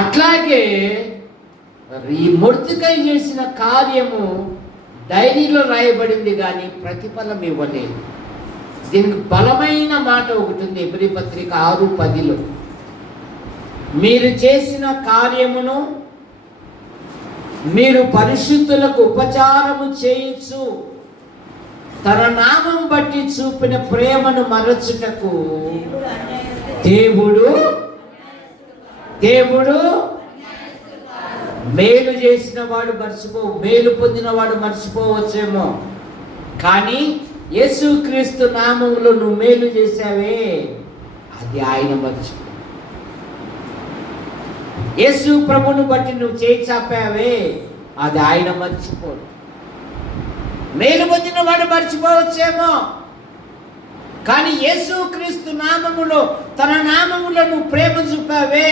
అట్లాగే ఈ మొర్దెకై చేసిన కార్యము డైరీలో రాయబడింది కానీ ప్రతిఫలం ఇవ్వలేదు. దీనికి బలమైన మాట ఒకటి ఉంది, ఎబ్రీ పత్రిక 6:10లో, మీరు చేసిన కార్యమును మీరు పరిశుద్ధులకు ఉపచారము చేయొచ్చు, తన నామం బట్టి చూపిన ప్రేమను మరచుటకు దేవుడు మేలు చేసిన వాడు మేలు పొందిన వాడు మర్చిపోవచ్చేమో, కానీ యేసుక్రీస్తు నామములో నువ్వు మేలు చేశావే అది ఆయన మర్చిపో. యేసు ప్రభుని బట్టి నువ్వు చేయి చాపావే అది ఆయన మర్చిపోడు. మేలు పొందిన వాడు మర్చిపోవచ్చేమో, కానీ యేసుక్రీస్తు నామములో తన నామములో నువ్వు ప్రేమ చూపావే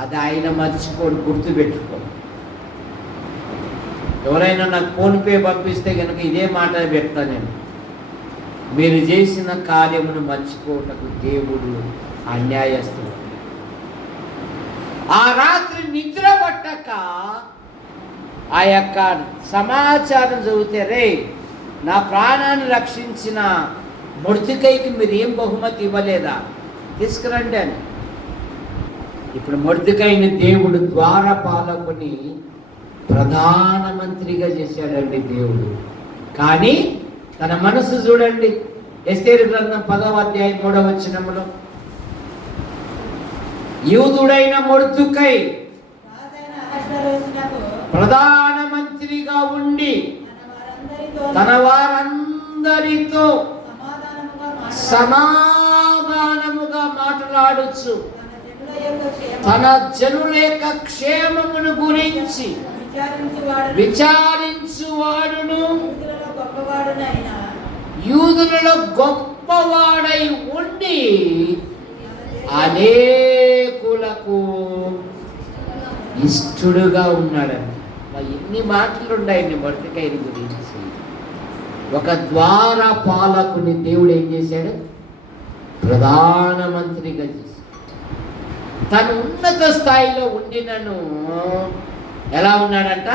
అది ఆయన మర్చిపోడు. గుర్తుపెట్టుకో. ఎవరైనా నాకు ఫోన్పే పంపిస్తే కనుక ఇదే మాట పెడతా నేను, మీరు చేసిన కార్యమును మర్చిపోటకు దేవుడు అన్యాయస్తుడు. ఆ రాత్రి నిద్ర పట్టక ఆ యొక్క సమాచారం చదివితే, రే నా ప్రాణాన్ని రక్షించిన మొర్దెకైకి మీరు ఏం బహుమతి ఇవ్వలేదా, తీసుకురండి అని. ఇప్పుడు మొర్దెకైని దేవుడు ద్వారపాలకుని ప్రధానమంత్రిగా చేశాడండి దేవుడు. కానీ తన మనసు చూడండి, ఎస్తేరు గ్రంథం 10వ అధ్యాయం 3వ వచనములో, యూదుడైన మొర్దెకై ప్రధానమంత్రిగా ఉండి తన వారందరితో సమాధానముగా మాట్లాడుచు తన జనుల యొక్క క్షేమమును గురించి విచారించువాడును యూదులలో గొప్పవాడై ఉండి అనేకులకు ఇష్టడుగా ఉన్నాడండి. ఎన్ని మాటలు ఉన్నాయండి మొర్దెకైని గురించి. ఒక ద్వార పాలకుని దేవుడు ఏం చేశాడు? ప్రధానమంత్రిగా చేశాడు. తను ఉన్నత స్థాయిలో ఉండినను ఎలా ఉన్నాడంట?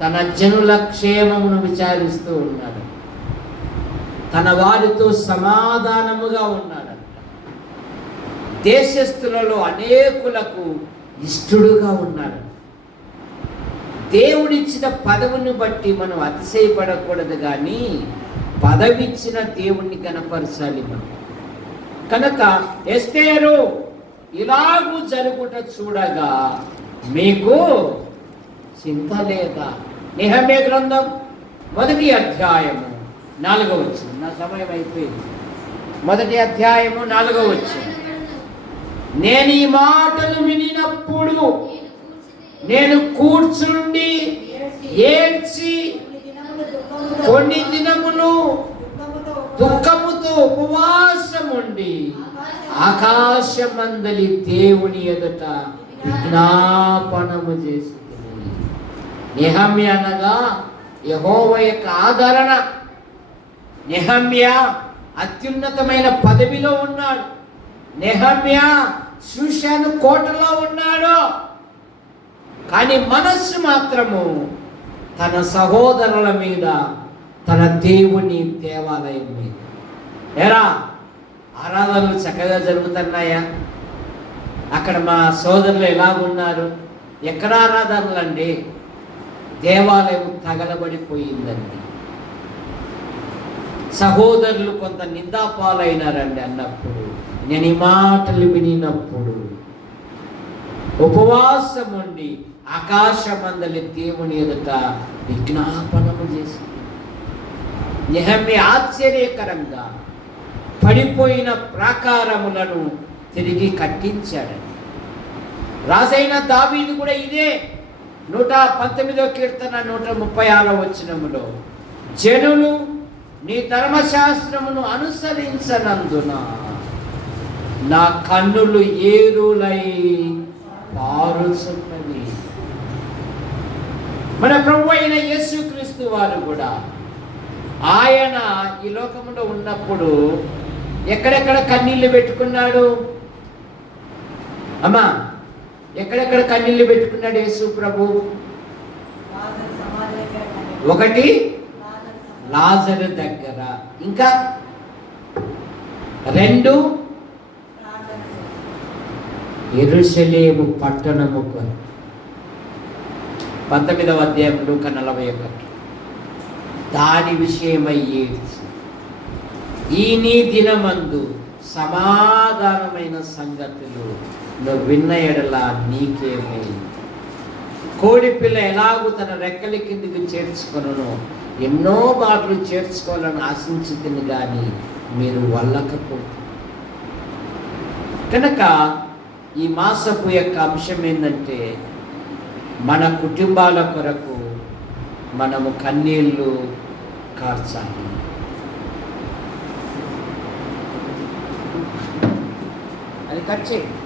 తన జనుల క్షేమమును విచారిస్తూ ఉన్నాడు, తన వారితో సమాధానముగా ఉన్నాడంట. దేశస్థులలో అనేకులకు ఇష్టడుగా ఉన్నాడు. దేవుడిచ్చిన పదవిని బట్టి మనం అతిశయపడకూడదు, కానీ పదవిచ్చిన దేవుణ్ణి కనపరచాలి మనం. కనుక ఎస్తేరు ఇలాగూ జరుగుట చూడగా మీకు చింత లేదా? నెహెమ్యా గ్రంథం 1వ అధ్యాయము 4వ వచనం. నా సమయం అయిపోయింది. 1వ అధ్యాయము 4వ వచనం. నేను ఈ మాటలు వినినప్పుడు నేను కూర్చుండి ఏడ్చి కొన్ని దినములు దుఃఖముతో ఉపవాసం ఉండి ఆకాశమందలి దేవుని ఎదుట విజ్ఞాపనము చేసి. నెహెమ్యా అనగా యెహోవా యొక్క ఆదరణ. నెహెమ్యా అత్యున్నతమైన పదవిలో ఉన్నాడు. నెహెమ్యా షూషాను కోటలో ఉన్నాడు. కానీ మనస్సు మాత్రము తన సహోదరుల మీద, తన దేవుని దేవాలయం మీద. ఎరా ఆరాధనలు చక్కగా జరుగుతున్నాయా? అక్కడ మా సోదరులు ఎలాగున్నారు? ఎక్కడ ఆరాధనలు అండి? దేవాలయం తగలబడిపోయిందండి. సహోదరులు కొంత నిందాపాలైనారండి అన్నప్పుడు, నేను ఈ మాటలు వినినప్పుడు ఉపవాసం ఉండి ఆకాశమందలి దేవుని ఎదుట విజ్ఞాపనము చేసి. నెహెమ్యా ఆశ్చర్యకరంగా పడిపోయిన ప్రాకారములను తిరిగి కట్టించాడు. రాజైన దావీదు కూడా ఇదే 119వ కీర్తన 136వ వచనములో, జనులు నీ ధర్మశాస్త్రమును అనుసరించనందున నా కన్నులు ఏరులై పారుచున్నవి. మన ప్రభు అయిన యేసుక్రీస్తు వారు కూడా ఆయన ఈ లోకములో ఉన్నప్పుడు ఎక్కడెక్కడ కన్నీళ్లు పెట్టుకున్నాడు? అమ్మా, ఎక్కడెక్కడ కన్నీళ్లు పెట్టుకున్నాడు యేసు ప్రభు? ఒకటి లాజరు దగ్గర, ఇంకా 2 యెరూషలేము పట్టణము. 19వ అధ్యాయం లూకా 41. దాని విషయమై ఏడ్చి, ఈ నీ దినమందు సమాధానమైన సంగతులు నువ్వు విన్న ఎడల నీకేమైంది? కోడిపిల్ల ఎలాగూ తన రెక్కల కిందికి చేర్చుకొనునో ఎన్నో బాటలు చేర్చుకోవాలని ఆశించుతుంది, కానీ మీరు వల్లకపోతే. కనుక ఈ మాసపు యొక్క అంశం ఏంటంటే, మన కుటుంబాల కొరకు మనము కన్నీళ్ళు కార్చాలి. అది కట్ చేయండి.